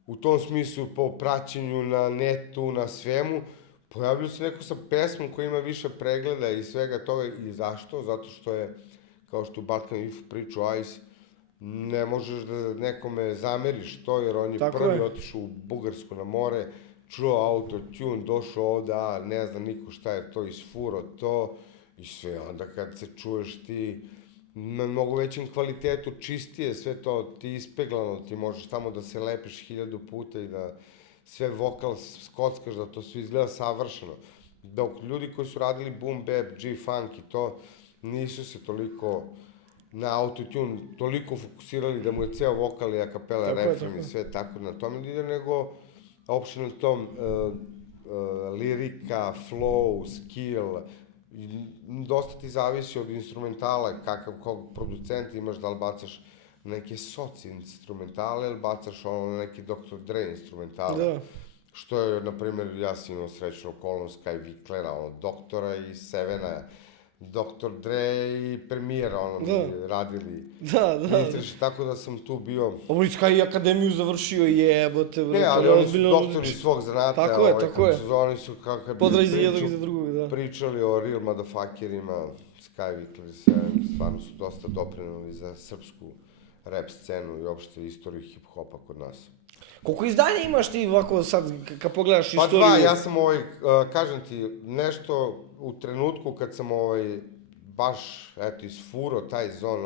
u tom smislu po praćenju na netu, na svemu, pojavljaju se neko sa pesmom koja ima više pregleda i svega toga. I zašto? Zato što je, kao što u Balkan Info priču Ice, ne možeš da nekome zameriš to, jer on je prvi otišao u Bugarsku na more, čuo autotune, došao ovde, ne zna niko šta je to, isfuro to, i sve. Onda kad se čuješ ti na mnogo većem kvalitetu, čistije, sve to ti ispeglano, ti možeš tamo da se lepiš 1000 puta i da sve vokal skockaš, da to sve izgleda savršeno. Dok ljudi koji su radili boom bap, G-funk i to, nisu se toliko na autotune toliko fokusirali da mu je ceo vokal i a kapela, refren i sve tako na tome ide, nego opšte na tom lirika, flow, skill, dosta ti zavisi od instrumentala, kog producenta imaš, da li bacaš neke soc instrumentale ili bacaš neki Dr. Dre instrumentale. Da. Što je, na primjer, ja sam imao srećnu okolnost Sky Wicklera, doktora i Sevena, Dr. Dre i Premijera, mi radili. Da. Tako da sam tu bio... Ovo iz Sky akademiju završio i jebote, Ne, ali oni su doktori svog zanata. Tako je. Oni su kako Podrazi jednog za drugog, da. pričali o real motherfuckerima, Sky Wickler, stvarno su dosta doprinuli za srpsku rap scenu i uopšte istoriju hip-hopa kod nas. Koliko izdanja imaš ti ovako sad, kad pogledaš istoriju? Pa dva, ja sam kažem ti, nešto u trenutku kad sam baš, isfuro taj zon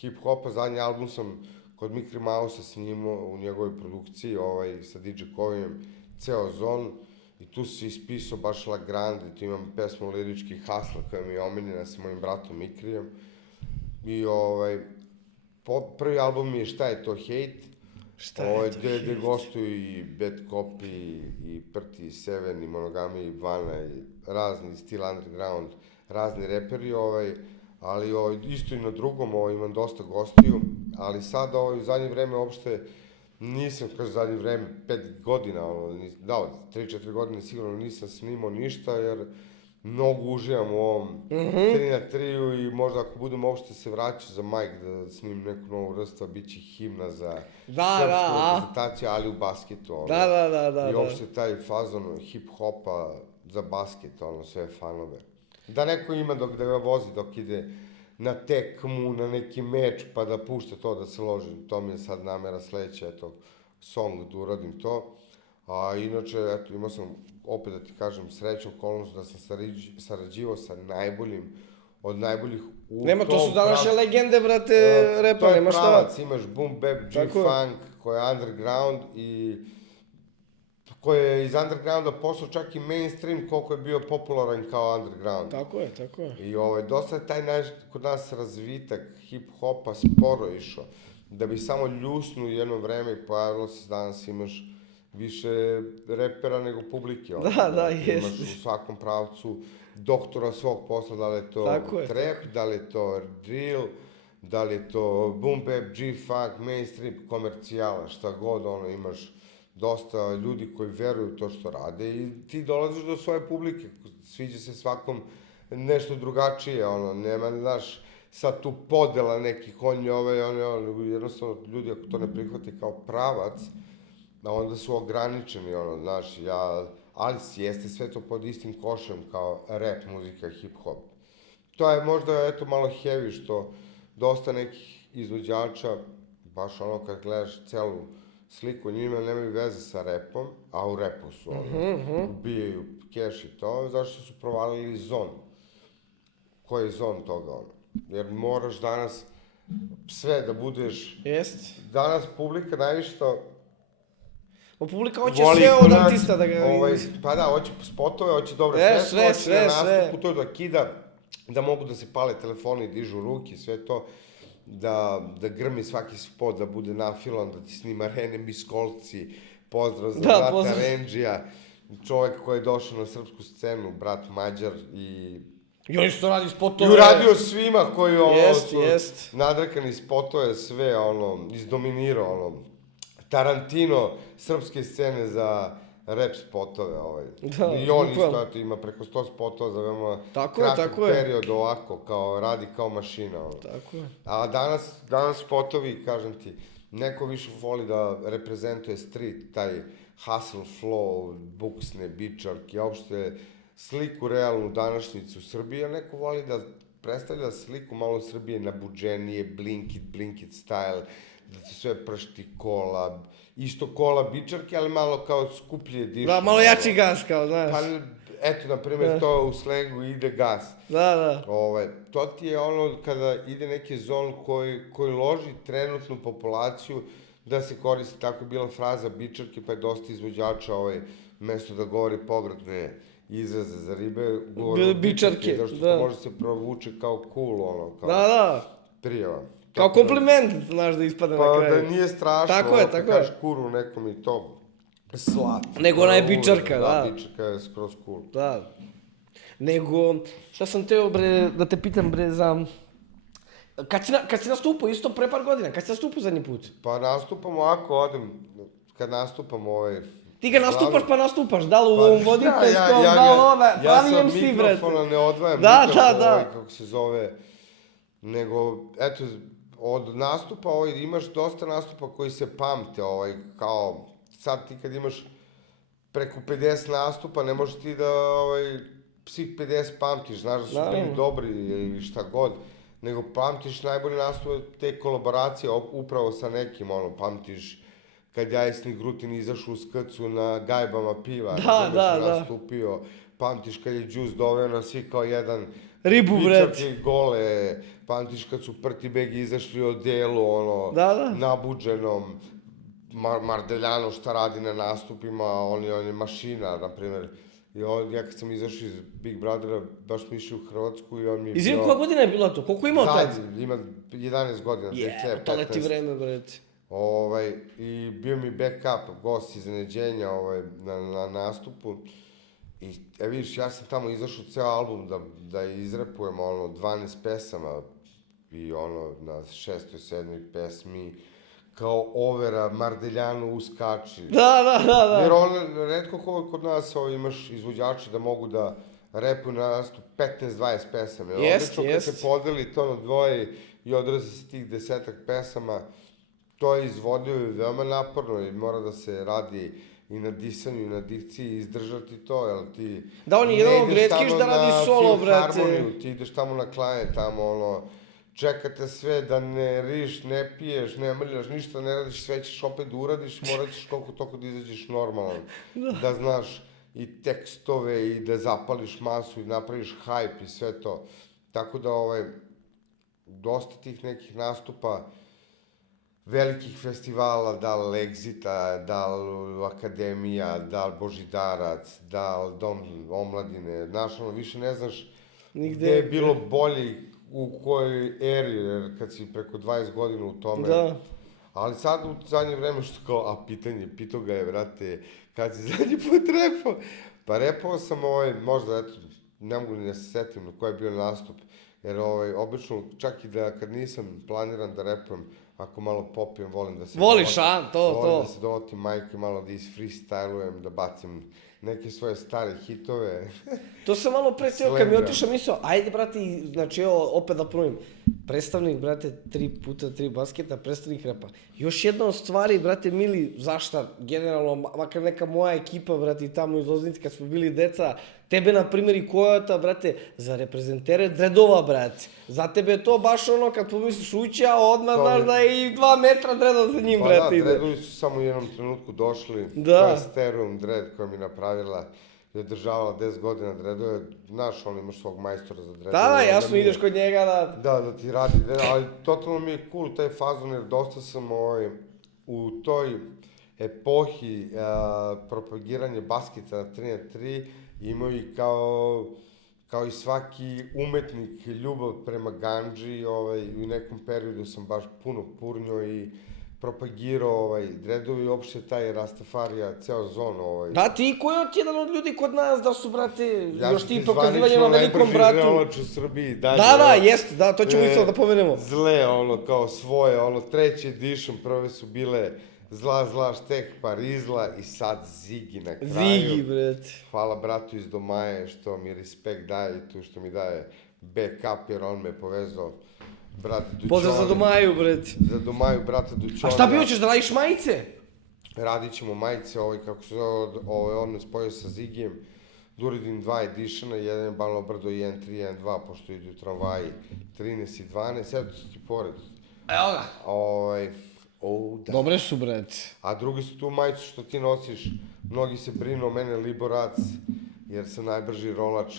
hip-hopa, zadnji album sam kod Mikri Mausa snimao u njegovoj produkciji, sa DJ Kovijem, ceo zon, i tu si ispisao baš La Grande, tu imam pesmu Lirički Hasla koja mi je omiljena sa mojim bratom Mikrijem, i prvi album mi je Šta je to hate, gde gostuju i Bad Copy, i Prti, i Seven, i Monogami, i Vana, i razni Still Underground, razni reperi, ali isto i na drugom imam dosta gostiju, ali sad u zadnje vreme uopšte nisam, zadnje vreme, 5 godina, 3-4 godine sigurno nisam snimao ništa, jer mnogo uživam u ovom 3 na 3 i možda ako budem uopšte se vraćao za Mike da snimim neku novu vrstu, bit će himna za srpsku reprezentaciju, ali u basketu. Da. I uopšte taj fazon hip-hopa za basket, sve fanove. Da neko ima da ga vozi dok ide na tekmu, na neki meč, pa da pušta to, da se loži. To mi je sad namera sledeća, song da uradim to. A inače, imao sam, opet da ti kažem, srećnu okolnost da sam sarađivao sa najboljim, od najboljih u tom... Nema, to su današnje legende, brate, repa, nema šta. To je pravac, imaš Boom Bap, G-Funk, koji je underground i koji je iz undergrounda poslao čak i mainstream, koliko je bio popularan kao underground. Tako je. I dosta je taj kod nas razvitak hip-hopa sporo išao. Da bi samo ljusnu jedno vreme i pojavilo se, danas imaš više repera nego publike. Da, jeste. Imaš u svakom pravcu doktora svog posla, da li je to trap, da li je to drill, da li je to boom bap, G-funk, mainstream, komercijala, šta god, imaš dosta ljudi koji veruju u to što rade i ti dolaziš do svoje publike, sviđa se svakom nešto drugačije, nema, znaš, sad tu podela nekih, on je jednostavno ljudi ako to ne prihvate kao pravac, onda su ograničeni, znaš, ali jeste sve to pod istim košem kao rap muzika, hip-hop. To je možda, malo heavy, što dosta nekih izvođača, baš kad gledaš celu sliku, njima nemaju veze sa repom, a u repu su, ubijaju keš i to, zašto su provalili zon. Koji je zon toga, jer moraš danas sve da budeš... Jest. Danas publika najviše to... Publika hoće sve od artista da ga... Pa da, hoće spotove, hoće dobre pesme, hoće na nastupu to da kida, da mogu da se pale telefoni, dižu ruke, sve to, da grmi svaki spot, da bude nafilan, da ti snima Rene Miskolci, pozdrav za brata Rendžija, čovek koji je došao na srpsku scenu, brat Mađar i... I on isto radi spotove. I uradio svima koji su nadrekani spotove, sve, izdominirao, Tarantino srpske scene za rap spotove, I on isto ima preko 100 spotova za veoma kratak period ovako, radi kao mašina, Tako je. A danas spotovi, kažem ti, neko više voli da reprezentuje street, taj hustle flow, buksne, bičarke, uopšte sliku realnu današnjicu Srbije, a neko voli da predstavlja sliku malo Srbije nabuđenije, blinkit style, da se sve pršti kola, isto kola bičarke, ali malo kao skuplje diše. Da, malo jači gas, kao, znaš. Pa, eto, na primjer, to u slengu ide gas. Da. To ti je kada ide neki zon koji loži trenutnu populaciju da se koristi, tako je bila fraza bičarke, pa je dosta izvođača, mesto da govori pogrdne izraze za ribe, govori bičarke, zašto to može se provuče kao cool, kao prijava. Kao kompliment, znaš, da ispada na kraju. Pa da nije strašno, Tako je. kažeš kuru nekom i to. slat. Nego ona je bičarka, da. Bičarka je skroz cool. Da. Nego, šta sam teo bre, da te pitam bre za... Kad si nastupao, isto pre par godina, kad si nastupao zadnji put? Pa nastupam ovako, odem, kad nastupam Ti ga nastupaš pa nastupaš, da li u Pa ovom voditeljskom, da li ova, pravi MC, Ja brate. sa mikrofona ne odvajam Da, nikako, da. kako se zove, nego, eto, od nastupa, imaš dosta nastupa koji se pamte, kao, sad ti kad imaš preko 50 nastupa, ne možeš ti da, svih 50 pamtiš, znaš da su bili dobri ili šta god, nego pamtiš najbolje nastupe te kolaboracije upravo sa nekim, pamtiš kad Jajsni Grutin izašao u skrcu na gajbama piva, nastupio, pamtiš kad je Juice doveo na svi kao jedan ribu, bret. Gole, pamtiš kad su Prti Begi izašli o delu, nabuđenom, Mardeljano šta radi na nastupima, on je mašina, na primjer. Ja kad sam izašao iz Big Brothera, baš mi išao u Hrvatsku i on mi je bio... Izvim, koja godina je bila to? Koliko imao tad? Ima 11 godina, 2015. To leti vreme, brate. I bio mi backup, gost iznenađenja na nastupu. I vidiš, ja sam tamo izašao ceo album da izrepujem 12 pesama i na 6. 7. pesmi kao overa Mardeljanu uskači. Da. Jer retko kod nas imaš izvođače da mogu da repuju na nastup 15-20 pesama. Jeste. Kad se podeli to na dvoje i odrazi se tih 10-ak pesama, to je izvodio veoma naporno i mora da se radi i na disanju i na dikciji i izdržati to, jel ti... Da, on je jedan od retkih da radi solo, brate. Ti ideš tamo na klanje, tamo čekate sve da ne riš, ne piješ, ne mrljaš, ništa ne radiš, sve ćeš opet da uradiš, morat ćeš koliko toliko da izađeš normalan. Da znaš i tekstove i da zapališ masu i napraviš hype i sve to. Tako da, dosta tih nekih nastupa, velikih festivala, da li Exita, da li Akademija, da li Božidarac, da li Dom omladine, znaš, više ne znaš gde je bilo bolje u kojoj eri, jer kad si preko 20 godina u tome. Da. Ali sad u zadnje vreme što kao, pitao ga je, vrate, kad si zadnji put repao? Pa repao sam možda, eto, ne mogu ni da se setim na koji je bio nastup, jer obično, čak i da kad nisam planiran da repujem, ako malo popijem, volim da se... Voliš, a? To. Volim da se dovotim majke, malo da isfreestylujem, da bacim neke svoje stare hitove. To sam malo pre teo, kad mi otišao misao, ajde, brate, znači, evo, opet da ponovim, predstavnik, brate, 3x3 basketa, predstavnik repa. Još jedna od stvari, brate, mili, zašta, generalno, makar neka moja ekipa, brate, tamo iz Loznice, kad smo bili deca, tebe, na primjer, i Kojota, brate, za reprezentere Dredova, brate. Za tebe je to baš kad pomisliš uća, odmah znaš da je i 2 metra Dreda za njim, brate. Pa da, Dredovi su samo u jednom trenutku došli, to je Sterum Dred koja mi napravila i održavala 10 godina Dredove, znaš, on imaš svog majstora za Dredove. Da, jasno, ideš kod njega, da ti radi Dredove, ali totalno mi je cool taj fazon, jer dosta sam u toj epohi propagiranja basketa na 3x3 imao i kao i svaki umetnik ljubav prema gandži, u nekom periodu sam baš puno purnio i propagirao Dredovi, uopšte taj Rastafarija, ceo zon. Da, ti Kojot jedan od ljudi kod nas da su, brate, još ti pokazivanje na velikom bratu. Ja sam ti zvanično najbrži rolač u Srbiji. Da, jeste, da, to ćemo isto da pomenemo. Zle, kao svoje, treći edition, prve su bile Zla, Štek, Parizla i sad Zigi na kraju. Zigi, brate. Hvala bratu iz Domaje što mi respekt daje i tu što mi daje backup, jer on me povezao. Pozdrav za Domaju, brate. Za Domaju, brata Dućona. A šta bi hoćeš, da radiš majice? Radit ćemo majice, kako se zove, on me spojio sa Zigijem, da uradim 2 editiona, jedan je Balno Brdo, 1.3, 1.2, pošto idu tramvaji 13 i 12, evo su ti pored. Evo ga. Da. Dobre su, brate. A drugi su tu majicu što ti nosiš, mnogi se brinu o mene Liborac, jer sam najbrži rolač,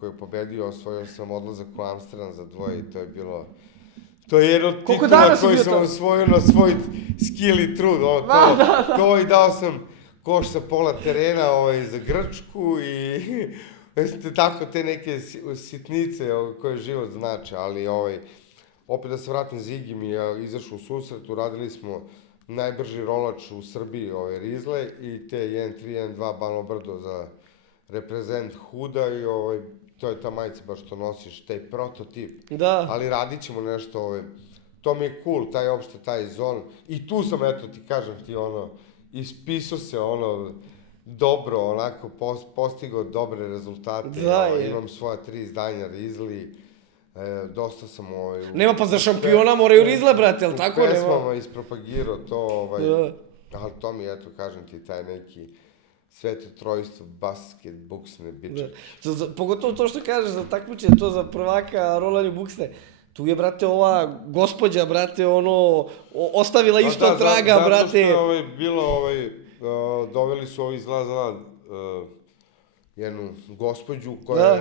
koji je pobedio, osvojio sam odlazak u Amsterdam za 2 i to je bilo... To je jedno titula koji sam osvojio na svoj skill i trud, to i dao sam koš sa pola terena za Grčku i tako te neke sitnice koje život znači, ali opet da se vratim, Zigi mi je izašao u susret, uradili smo najbrži rolač u Srbiji, Rizle, i te 1.3, 1.2 Bano Brdo za reprezent Huda i to je ta majica baš što nosiš, taj prototip. Da. Ali radit ćemo nešto, to mi je cool, taj zon. I tu sam, eto ti kažem ti, ispisao se, dobro, onako, postigao dobre rezultate. Da, imam svoja 3 izdanja Rizli, dosta sam Nema pa za šampiona moraju Rizle, brate, ali tako u nema? pesmama ispropagiral to, Da. ali to mi, eto, kažem ti, taj neki sveto trojstvo, basket, buksne, biče. Pogotovo to što kažeš za takmičenje, to za prvaka rolanju buksne. Tu je, brate, ova gospođa, brate, ostavila isto traga, brate. Zato što je bilo, doveli su izlaza jednu gospođu koja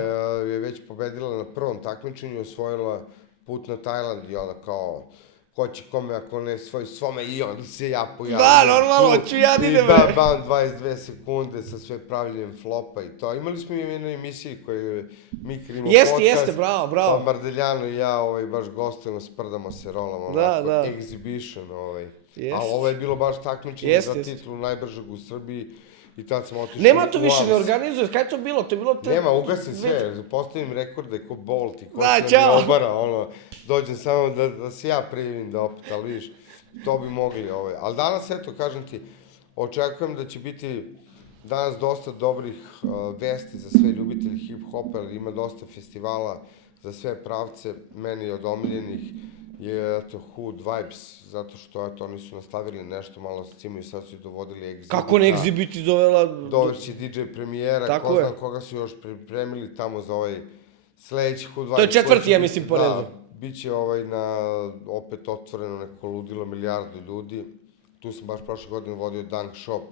je već pobedila na prvom takmičenju, osvojila put na Tajland i ona kao, ko će kome ako ne svome, i onda se ja pojavim. Da, normalno, ću ja idem, bre. I bam, 22 sekunde sa sve pravljenjem flopa i to. Imali smo i jednu emisiju koju Mikri imao podcast. Jeste, bravo. Pa Mardeljano i ja baš gostujemo, sprdamo se, rolamo, Da. exhibition, Jest. A ovo je bilo baš takmičenje za titulu najbržeg u Srbiji i tad sam otišao. Nema to više, ne organizuje, kaj je to bilo? To je bilo... Nema, ugasim sve, postavim rekorde ko Bolt i ko Da, se ćao. mi obara, dođem samo da se ja prijavim da opet, ali vidiš, to bi mogli, Ali danas, eto, kažem ti, očekujem da će biti danas dosta dobrih vesti za sve ljubitelji hip-hopa, jer ima dosta festivala za sve pravce, meni od omiljenih je, eto, Hood Vibes, zato što, eto, oni su nastavili nešto malo s cimom i sad su dovodili Exhibita. Kako ne Exhibit dovela... Dovešće DJ premijera, ko zna koga su još pripremili tamo za sledeći Hood Vibes. To je četvrti, ja mislim, po redu. Da, bit će opet otvoreno neko ludilo, milijardu ljudi. Tu sam baš prošle godine vodio Dunk Shop,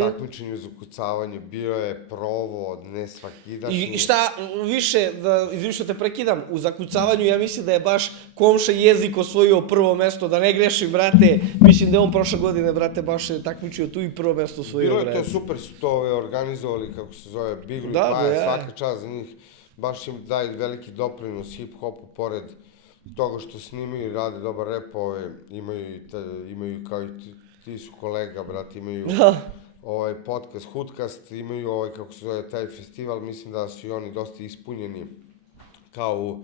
takmičenje za ukucavanje, bio je provod, ne svakidašnji. I šta više, izvim što te prekidam, u zakucavanju ja mislim da je baš Komša Jezik osvojio prvo mesto, da ne grešim, brate, mislim da je on prošle godine, brate, baš je takmičio tu i prvo mesto osvojio, brate. Bilo je to super, su to organizovali, kako se zove, Bigru i Paja, svaka čast za njih, baš im daju veliki doprinos hip-hopu, pored toga što snimaju i rade dobar rap, imaju kao i ti su kolega, brate, imaju podcast, Hoodcast, imaju kako se zove, taj festival, mislim da su i oni dosta ispunjeni kao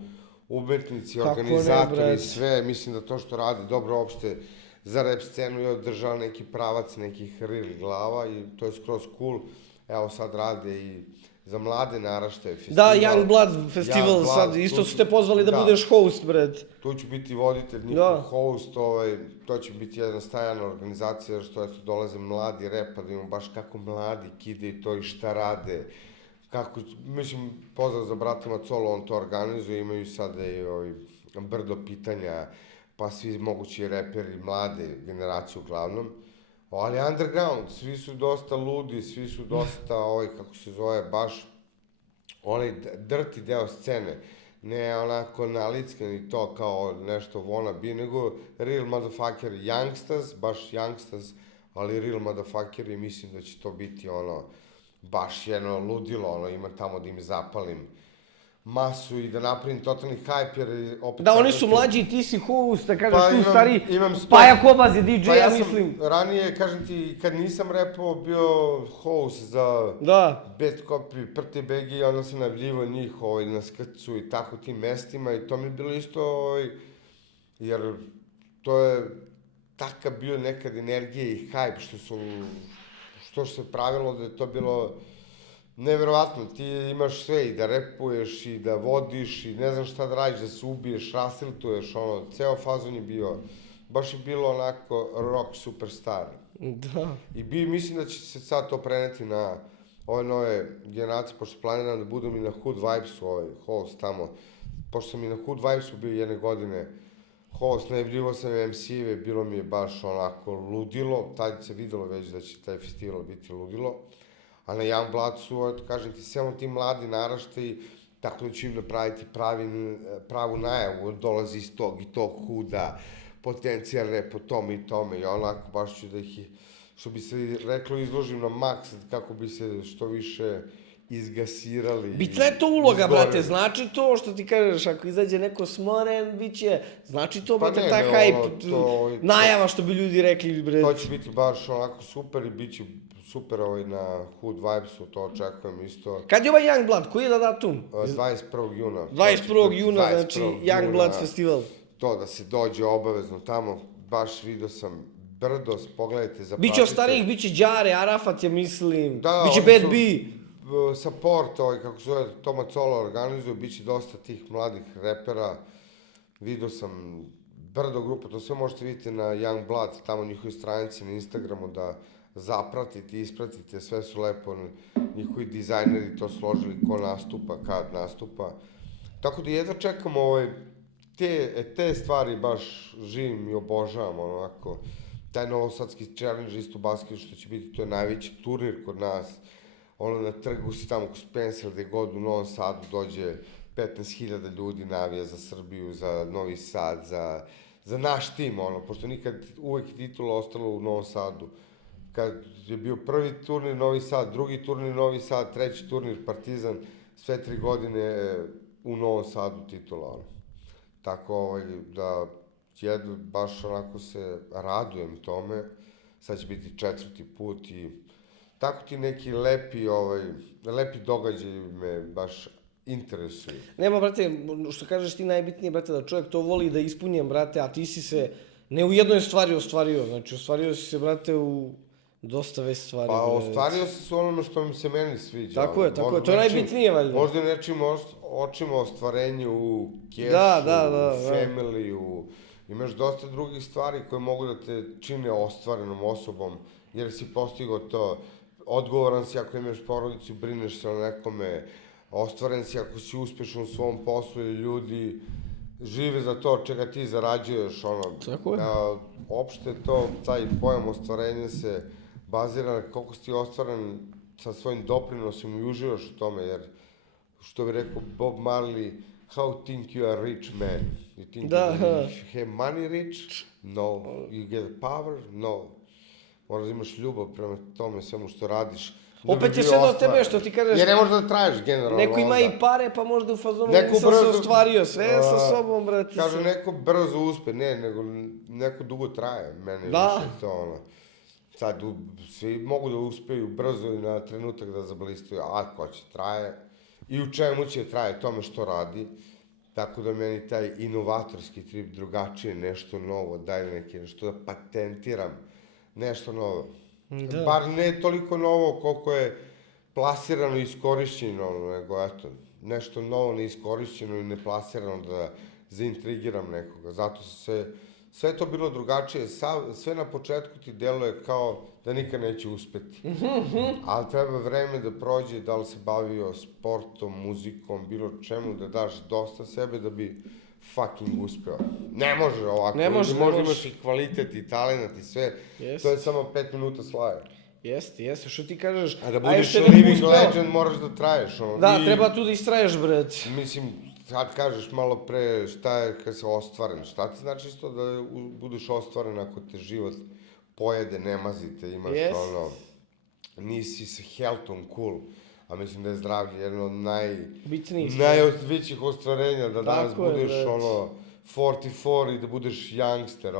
umetnici, organizatori, sve, mislim da to što radi dobro uopšte za rap scenu je održao neki pravac, nekih real glava i to je skroz cool, evo sad rade i za mlade naraštaje festival. Da, Young Blood festival sad, isto su te pozvali da budeš host, bret. Tu ću biti voditelj, njihov host, to će biti jedna stajana organizacija, što eto dolaze mladi repa, da imamo baš kako mladi kidaju to i šta rade. Kako, mislim, pozdrav za brata Macolo, on to organizuje, imaju sada i brdo pitanja, pa svi mogući reperi, mlade generacije uglavnom. Ali underground, svi su dosta ludi, svi su dosta, kako se zove, baš onaj dirty deo scene. Ne onako nalickan i to kao nešto wannabe, nego real motherfucker youngsters, baš youngsters, ali real motherfucker i mislim da će to biti baš jedno ludilo, ima tamo da im zapalim masu i da napravim totalni hype, jer opet... Da, oni su mlađi i ti si host, da kažeš tu stari, imam Paja Kobaz je DJ, ja mislim. Ranije, kažem ti, kad nisam repao, bio host za Bad Copy, Prte Begi, onda sam najavljivao njih na Skrcu i tako tim mestima i to mi je bilo isto, jer to je takav bio nekad energija i hype, što se pravilo da je to bilo... Neverovatno, ti imaš sve i da repuješ i da vodiš i ne znam šta da radiš, da se ubiješ, rasiltuješ, ceo fazon je bio, baš je bilo onako rock superstar. Da. I mislim da će se sad to preneti na ove nove generacije, pošto planiram da budem i na Hood Vibesu, host tamo, pošto sam i na Hood Vibesu bio jedne godine host, najavljivo sam MC-eve, bilo mi je baš onako ludilo, tad se videlo već da će taj festival biti ludilo. A na Young Blood su, kažem ti, samo ti mladi naraštaji, tako da ću im napraviti pravu najavu, dolazi iz tog i tog Hooda, potencijalne po tome i tome, i onako baš ću da ih, što bi se reklo, izložim na maks, kako bi se što više izgasirali. Bitna je to uloga, izgoreli. brate, znači to što ti kažeš, ako izađe neko smoren, bit će, znači to, Pa brate, ne, taj ne, hype, to- najava što bi ljudi rekli, brate. To će biti baš onako super i bit će super na Hood Vibesu, to očekujem isto. Kad je ovaj Youngblood, koji je datum? 21. juna. 21. juna, 21. znači juna, Youngblood festival. To da se dođe obavezno tamo, baš vidio sam Brdos, pogledajte, zapratite. Biće od starijih, biće Đare, Arafat, ja mislim, Da, biće oni Bad su- B. Support, kako se zove, Toma Cola organizuje, bit će dosta tih mladih repera. Vidio sam brdo grupa, to sve možete vidjeti na Youngblood, tamo njihovi stranici na Instagramu, da zapratite, ispratite, sve su lepo, njihovi dizajneri to složili, ko nastupa, kad nastupa. Tako da jedva čekam te stvari baš živim i obožavam, onako. Taj novosadski challenge isto basket što će biti, to je najveći turnir kod nas. Na trgu si tamo kod Spencer, gde god u Novom Sadu dođe 15.000 ljudi navija za Srbiju, za Novi Sad, za naš tim, pošto nikad uvek titula ostala u Novom Sadu. Kad je bio prvi turnir Novi Sad, drugi turnir Novi Sad, treći turnir Partizan, sve 3 godine u Novom Sadu titula, Tako da baš onako se radujem tome, sad će biti 4. put i tako ti neki lepi događaji me baš interesuju. Nema, brate, što kažeš ti najbitnije, brate, da čovjek to voli da ispunjem, brate, a ti si se ne u jednoj stvari ostvario, znači ostvario si se, brate, u dosta već stvari. Pa brate. ostvario sam se onome što mi se meni sviđa. Tako je, to je najbitnije, valjda. Možda nečim očima ostvarenje u kešu, Da. u family, imaš dosta drugih stvari koje mogu da te čine ostvarenom osobom, jer si postigao to. Odgovoran si ako imaš porodicu, brineš se o nekome, ostvaren si ako si uspešan u svom poslu ili ljudi žive za to čega ti zarađuješ, Tako je. Opšte taj pojam ostvarenja se bazira na koliko si ti ostvaren sa svojim doprinosom i uživaš u tome, jer što bi rekao Bob Marley, how think you are rich man? You think you have money rich? No. You get power? No. Moraš da imaš ljubav prema tome svemu što radiš. Opet je sve do tebe što ti kažeš. Jer ne možeš da traješ generalno. Neko ima i pare, pa možda u fazonu nisam se ostvario, sve sa sobom, brate. Kaže, neko brzo uspe, nego neko dugo traje, meni više to Sad, svi mogu da uspeju brzo i na trenutak da zablistaju, a ko će traje i u čemu će traje, tome što radi. Tako da meni taj inovatorski trip drugačije, nešto novo, daj nešto da patentiram, nešto novo. Bar ne toliko novo koliko je plasirano i iskorišćeno, nego eto, nešto novo, neiskorišćeno i neplasirano da zaintrigiram nekoga. Zato sve to bilo drugačije, sve na početku ti deluje kao da nikad neće uspeti. Ali treba vreme da prođe, da li se bavio sportom, muzikom, bilo čemu, da daš dosta sebe da bi fucking uspeo. Ne može ovako. Ne može. Možda imaš i kvalitet i talent i sve. To je samo 5 minuta slaje. Jeste, što ti kažeš. A da budeš living legend moraš da traješ. Da, treba tu da istraješ, brate. Mislim, sad kažeš malo pre šta je kad se ostvaren. Šta ti znači isto da budeš ostvaren ako te život pojede, ne mazite, imaš nisi sa healthom cool. A mislim da je zdravlje jedno od najvećih ostvarenja, da danas budeš 44 i da budeš youngster,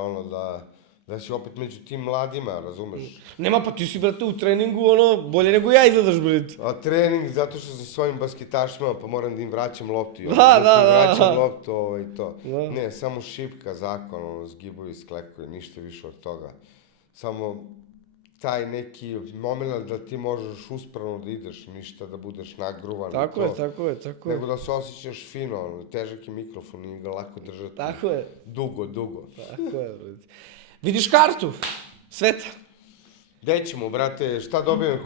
da si opet među tim mladima, razumeš? Nema, pa ti si, brate, u treningu, bolje nego ja izgledaš, brate. A trening, zato što sam svojim basketašima, pa moram da im vraćam loptu. Vraćam loptu, i to. Ne, samo šipka, zakon, zgibovi, sklekovi, ništa više od toga. Samo taj neki moment da ti možeš uspravno da ideš, ništa da budeš nagruvan. Tako je. Nego da se osjećaš fino, težak je mikrofon, nije ga lako držati. Tako je. Dugo. Tako je, brate. Vidiš kartu sveta. Gde ćemo, brate, šta dobijem,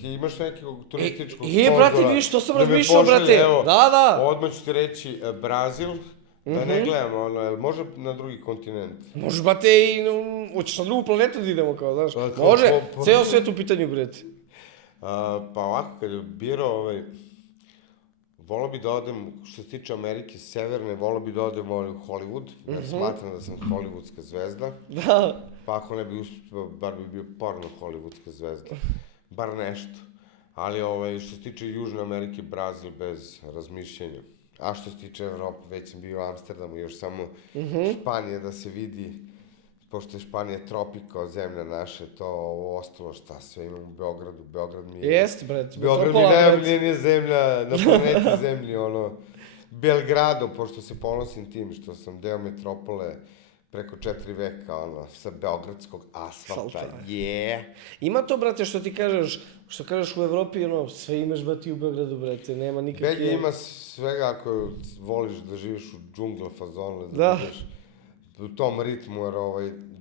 ti imaš nekog turističkog sponzora? Brate, vidiš, što sam razmišljao, brate. Da. Odmah ću ti reći Brazil, da ne gledamo, jel može na drugi kontinent? Može, brate, i hoćeš na drugu planetu da idemo, kao, znaš. Može, ceo svet u pitanju, brate. Pa ovako, kad je birao, volao bi da odem, što se tiče Amerike Severne, volao bi da odem u Hollywood, jer smatram da sam hollywoodska zvezda. Da. Pa ako ne bi uspio, bar bi bio porno hollywoodska zvezda. Bar nešto. Ali što se tiče Južne Amerike, Brazil bez razmišljenja. A što se tiče Evrope, već sam bio u Amsterdamu, još samo Španija da se vidi, pošto je Španija tropika, zemlja naše, to ovo ostalo šta sve imam u Beogradu. Beograd mi je... Jeste, bret. Beograd mi je najomiljenija zemlja na planeti zemlji, Belgrado, pošto se ponosim tim što sam deo metropole preko 4 veka, sa beogradskog asfalta, Ima to, brate, što kažeš u Evropi, sve imaš, brate, i u Beogradu, brate, nema nikakve... Belgija ima svega ako voliš da živiš u džungla fazonu, Da. budeš u tom ritmu, jer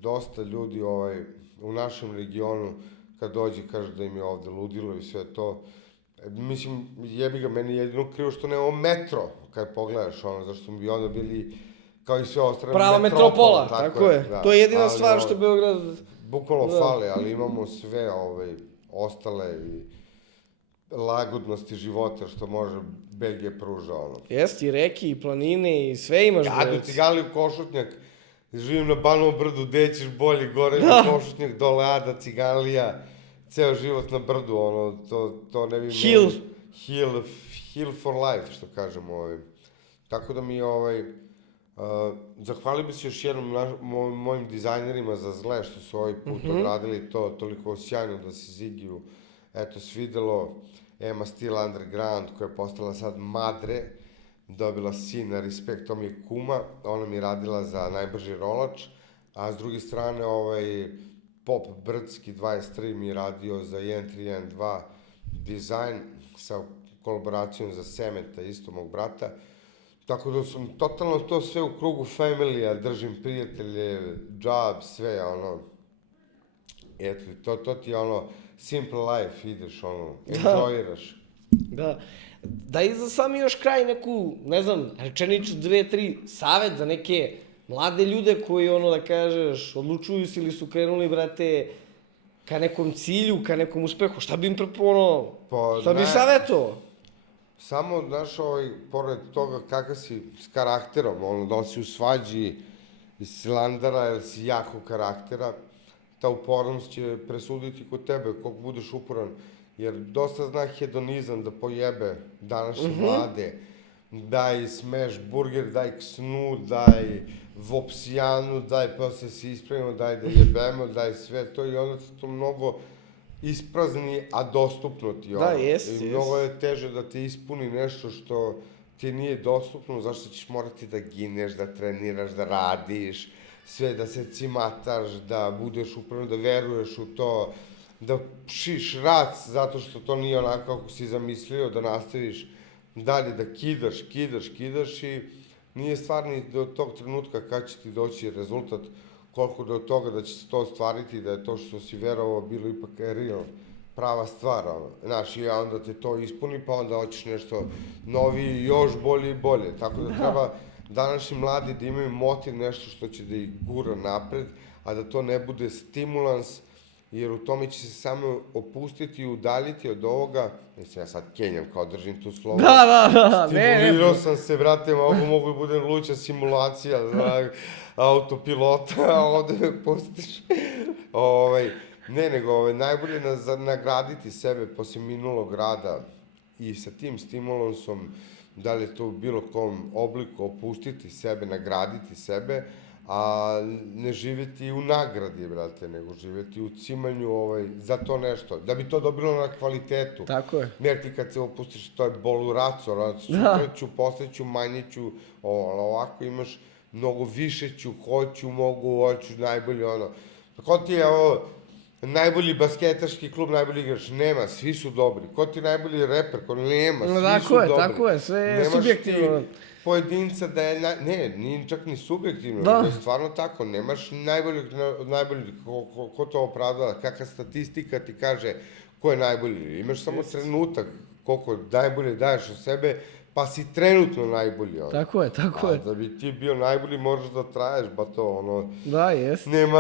dosta ljudi u našem regionu, kad dođe, kaže da im je ovde ludilo i sve to. Mislim, jebi ga, meni jedino krivo što nemamo metro, kad pogledaš, zašto smo bi onda bili, kao i sve ostale, Prava metropola, tako je. Da. To je jedina stvar što Beograd... Bukvalno fale, ali imamo sve ostale i lagodnosti života što može Belgija pruža, Jeste, i reke, i planine, i sve imaš, Ja brate. do Cigali u Košutnjak, živim na Banovom brdu, gde ćeš bolje, gore na Košutnjak, dole Ada, Cigalija, ceo život na brdu, to ne bi... Hill. Hill for life, što kažemo. Tako da mi, zahvalio bi se još jednom mojim dizajnerima za zle, što su ovaj put odradili to toliko sjajno da se Zigiju, svidelo. Emma Steel Underground, koja je postala sad Madre, dobila sina, respekt, to mi je kuma, ona mi je radila za najbrži rolač, a s druge strane Pop Brdski 23 mi je radio za 1312 dizajn sa kolaboracijom za Semeta, isto mog brata. Tako da sam totalno to sve u krugu familija, držim prijatelje, job, sve, eto, to ti je simple life, ideš, enjoyiraš. Da. Daj za sami još kraj neku, ne znam, rečenicu, 2-3 savet za neke mlade ljude koji, da kažeš, odlučuju se ili su krenuli, brate, ka nekom cilju, ka nekom uspehu. Šta bi im šta bi savjetovao? Samo, znaš, pored toga kakav si s karakterom, da li si u svađi iz silandara ili si jakog karaktera, ta upornost će presuditi kod tebe, koliko budeš uporan. Jer dosta zna hedonizam da pojebe današnje mlade. Daj smash burger, daj ksnu, daj vopsijanu, daj pa se ispravimo, daj da jebemo, daj sve to i onda se to mnogo isprazni, a dostupno ti Da, jeste. I mnogo je teže da ti ispuni nešto što ti nije dostupno, zašto ćeš morati da gineš, da treniraš, da radiš, sve da se cimataš, da budeš upravo, da veruješ u to, da pšiš rac zato što to nije onako kako si zamislio, da nastaviš dalje da kidaš i nije stvar ni do tog trenutka kad će ti doći rezultat, koliko do toga da će se to ostvariti, da je to što si verovao bilo ipak real, prava stvar, znaš, i onda te to ispuni, pa onda hoćeš nešto novi, još bolje i bolje, tako da treba današnji mladi da imaju motiv, nešto što će da ih gura napred, a da to ne bude stimulans, jer u tome će se samo opustiti i udaljiti od ovoga, mislim, ja sad kenjam kao držim tu slovo. Da, Stimulirao sam se, brate, mogu da budem luća simulacija za autopilota, a ovde me pustiš. Nego najbolje nagraditi sebe posle minulog rada i sa tim stimulansom, da li je to u bilo kom obliku, opustiti sebe, nagraditi sebe, a ne živjeti u nagradi, brate, nego živjeti u cimanju za to nešto, da bi to dobilo na kvalitetu. Tako je. Jer ti kad se opustiš, to je boluraco, sutra ću, posle ću, manje ću, ovako imaš mnogo više ću, hoću, najbolje, Ko ti je najbolji basketaški klub, najbolji igrač? Nema, svi su dobri. Ko ti je najbolji reper? Nema, svi su dobri. Tako je, sve je subjektivno. Nemaš ti pojedinca da je, nije čak ni subjektivno, nego je stvarno tako. Nemaš najboljih, ko to opravdava, kakva statistika ti kaže ko je najbolji. Imaš samo trenutak koliko najbolje daješ od sebe, pa si trenutno najbolji. Tako je. A da bi ti bio najbolji, moraš da traješ, Da, jes. Nema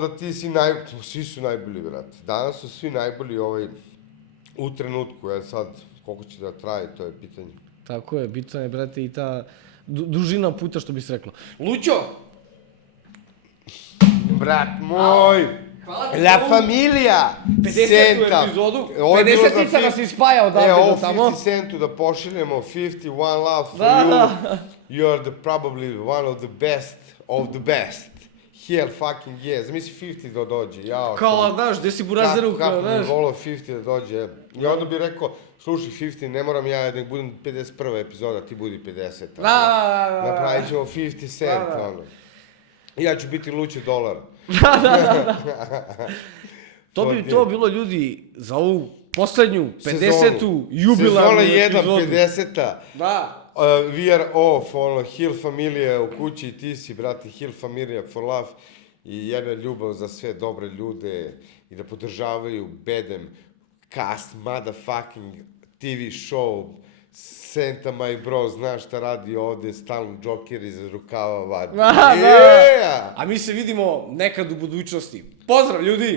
da ti si najbolji, svi su najbolji, brate. Danas su svi najbolji u trenutku, sad, koliko će da traje, to je pitanje. Tako je, bitno je, brate, i ta dužina puta, što bi se reklo. Lućo! Brat moj! Hvala ti La za ovu Familia 50. Senta. epizodu. Ovo je bilo za 50-ica nas ispaja odavde ovo do tamo. 50 Centu da pošaljemo, 51 love for Da. you. You're probably one of the best. Hell fucking yes. Zamisli 50 da dođe, jao. Kao, znaš, gde si burazeru, Kako znaš. bi volao 50 da dođe. I onda bi rekao, slušaj 50, ne moram ja da budem 51. epizoda, ti budi 50. Da. Napravit ćemo 50 Cent, Da. ono. Ja ću biti Luče dolar. To bi to bilo, ljudi, za ovu poslednju 50. jubilarnu Sezona 1, epizodu. 50. Da. We are off, ono, Hill familija u kući i ti si, brate, Hill familija for love i jedna ljubav za sve dobre ljude i da podržavaju bedem cast motherfucking TV show Santa my bro, znaš šta radi ovde, stalno džoker iz rukava vadi. Da. Yeah! A mi se vidimo nekad u budućnosti. Pozdrav, ljudi!